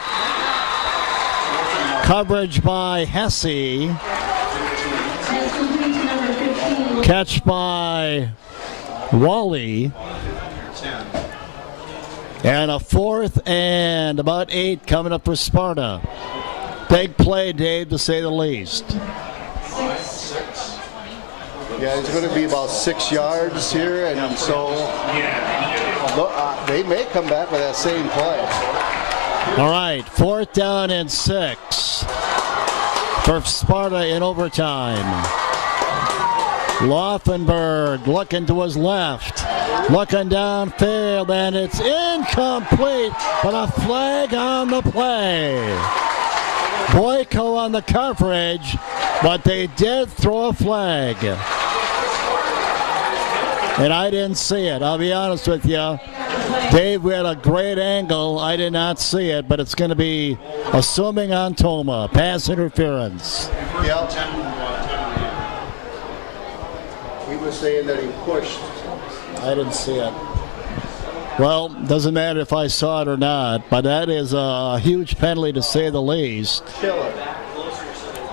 Coverage by Hesse. Catch by Wally. And a 4th and about 8 coming up for Sparta. Big play, Dave, to say the least. Yeah, it's going to be about 6 yards here, and so they may come back with that same play. All right, 4th down and 6 for Sparta in overtime. Laufenberg looking to his left, looking downfield, and it's incomplete, but a flag on the play. Boyko on the coverage, but they did throw a flag. And I didn't see it, I'll be honest with you. Dave, we had a great angle. I did not see it, but it's going to be assuming on TOMAH. Pass interference. Yeah. He was saying that he pushed. I didn't see it. Well, doesn't matter if I saw it or not, but that is a huge penalty to say the least. Killer.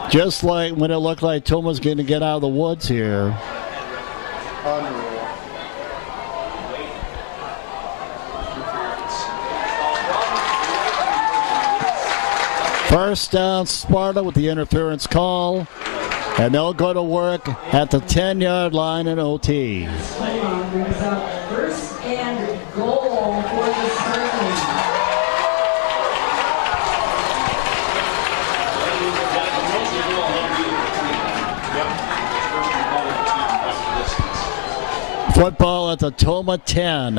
Just like when it looked like TOMAH's going to get out of the woods here. Unreal. First down, Sparta with the interference call, and they'll go to work at the 10-yard line in OT. First and goal for the Spartans. Football at the TOMAH 10.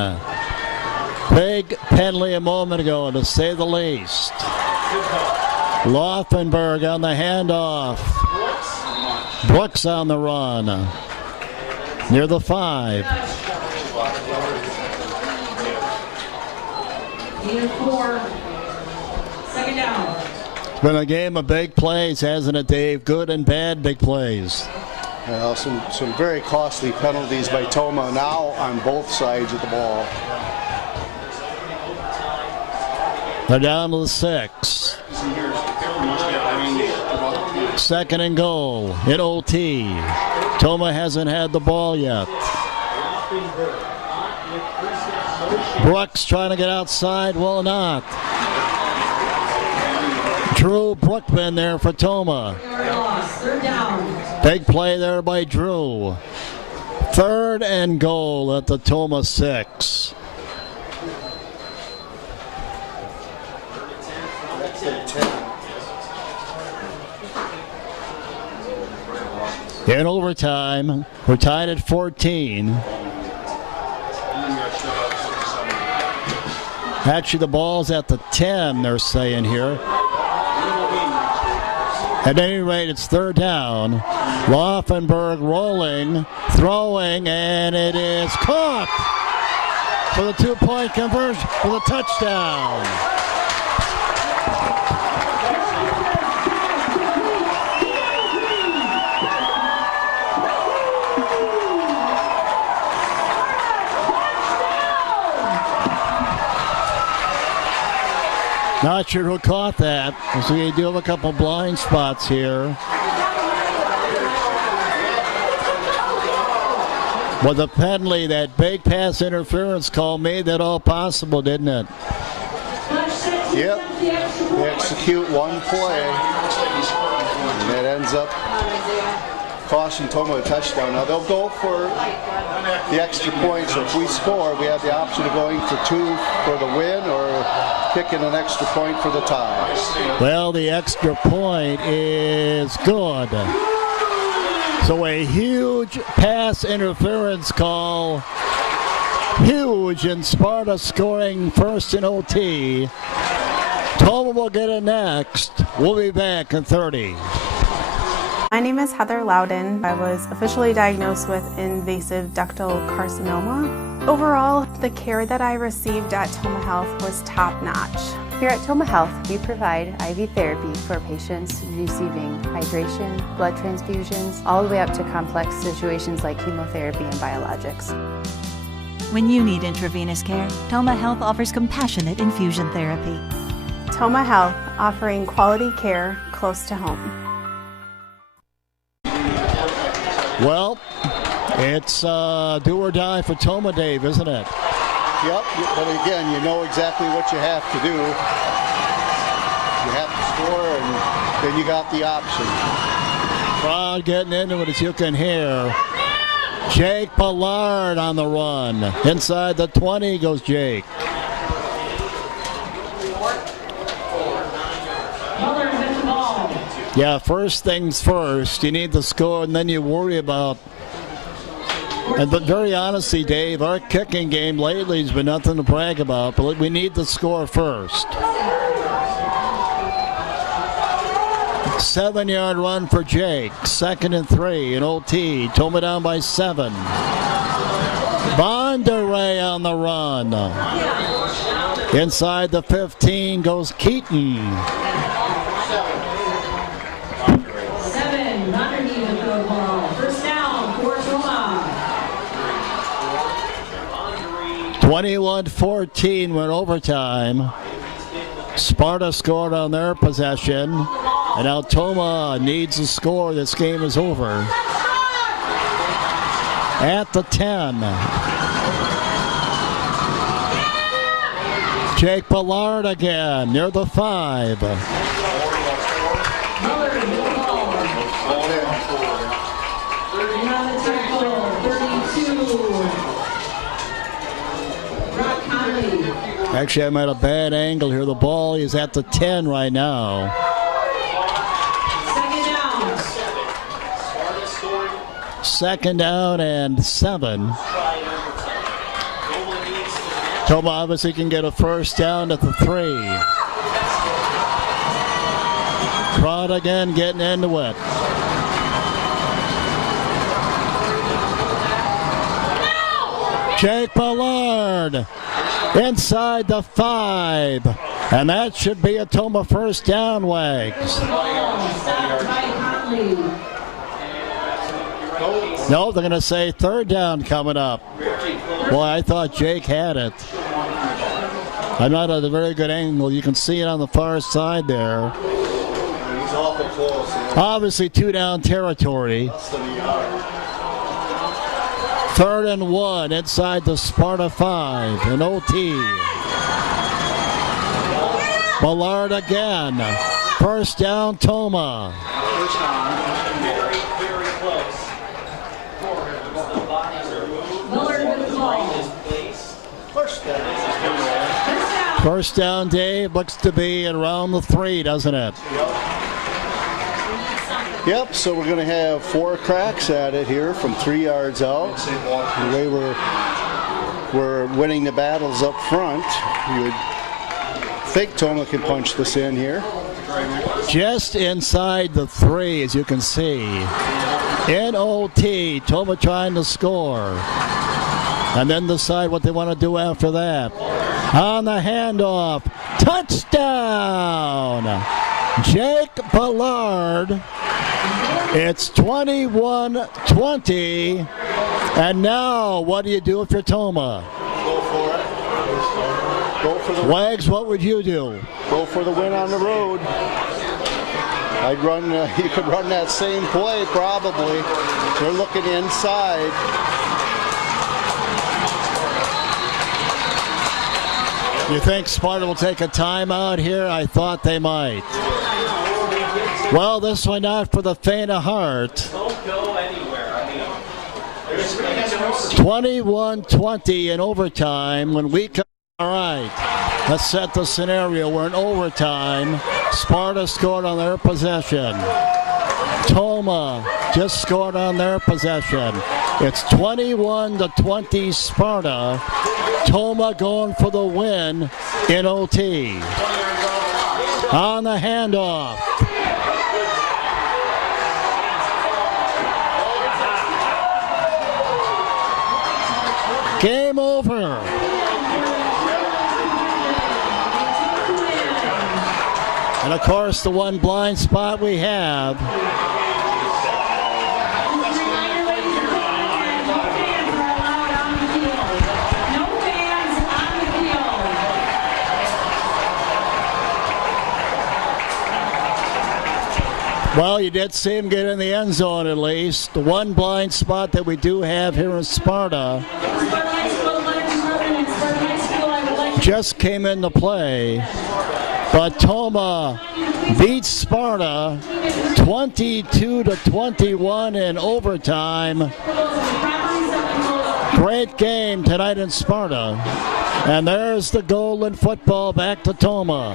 Big penalty a moment ago, to say the least. Laufenberg on the handoff. Brooks on the run. Near the 5. Gain of 4. Second down. It's been a game of big plays, hasn't it, Dave? Good and bad big plays. Well, some very costly penalties by TOMAH now on both sides of the ball. They're down to the 6. Second and goal in OT. TOMAH hasn't had the ball yet. Brooks trying to get outside, will not. Drew Brookman there for TOMAH. Third down. Big play there by Drew. 3rd and goal at the TOMAH 6. In overtime, we're tied at 14. Actually, the ball's at the 10, they're saying here. At any rate, it's 3rd down. Laufenberg rolling, throwing, and it is caught for the 2-point conversion for the touchdown. Not sure who caught that. So we do have a couple blind spots here. Well, the penalty, that big pass interference call made that all possible, didn't it? Yep. They execute one play, and that ends up costing TOMAH a touchdown. Now they'll go for the extra point, so if we score, we have the option of going for 2 for the win or kicking an extra point for the tie. Well, the extra point is good. So a huge pass interference call. Huge in Sparta scoring first in OT. TOMAH will get it next. We'll be back in 30. My name is Heather Loudon. I was officially diagnosed with invasive ductal carcinoma. Overall, the care that I received at TOMAH Health was top-notch. Here at TOMAH Health, we provide IV therapy for patients receiving hydration, blood transfusions, all the way up to complex situations like chemotherapy and biologics. When you need intravenous care, TOMAH Health offers compassionate infusion therapy. TOMAH Health, offering quality care close to home. Well, it's do or die for TOMAH, Dave, isn't it? Yep, but again, you know exactly what you have to do. You have to score, and then you got the option. Crowd getting into it, as you can hear. Jake Ballard on the run. Inside the 20 goes Jake. Yeah, first things first. You need the score, and then you worry about. But very honestly, Dave, our kicking game lately has been nothing to brag about, but we need the score first. 7-yard run for Jake. 2nd and 3 in OT. TOMAH down by 7. Bonderay on the run. Inside the 15 goes Keaton. 7, underneath the field goal. First down for TOMAH. 21-14 went overtime. Sparta scored on their possession, and now TOMAH needs a score. This game is over. At the 10. Jake Ballard again near the 5. Actually, I'm at a bad angle here. The ball is at the 10 right now. Second down and 7. TOMAH obviously can get a first down at the 3. Crowd again getting into it. Jake Ballard inside the 5. And that should be a TOMAH first down, Wags. No, they're going to say third down coming up. Boy, I thought Jake had it. I'm not at a very good angle. You can see it on the far side there. He's awful close. Obviously 2-down territory. 3rd and 1 inside the Sparta 5 in OT. Ballard again. First down, TOMAH. First down, Dave, looks to be around the 3, doesn't it? Yep, so we're going to have 4 cracks at it here from 3 yards out. The way we're winning the battles up front, you would think TOMAH can punch this in here. Just inside the 3, as you can see. In OT, TOMAH trying to score. And then decide what they want to do after that. On the handoff, touchdown! Jake Ballard. It's 21-20. And now, what do you do if you're TOMAH? Go for it. Go for the Wags, what would you do? Go for the win on the road. I'd run. You could run that same play probably. They're looking inside. You think Sparta will take a timeout here? I thought they might. Well, this one not for the faint of heart. 21-20 in overtime when we come. All right, let's set the scenario. We're in overtime. Sparta scored on their possession. TOMAH just scored on their possession. It's 21-20 Sparta. TOMAH going for the win in OT. On the handoff. Game over. And of course, the one blind spot we have. Well, you did see him get in the end zone at least. The one blind spot that we do have here in Sparta just came into play. But TOMAH beats Sparta 22-21 in overtime. Great game tonight in Sparta. And there's the golden football back to TOMAH.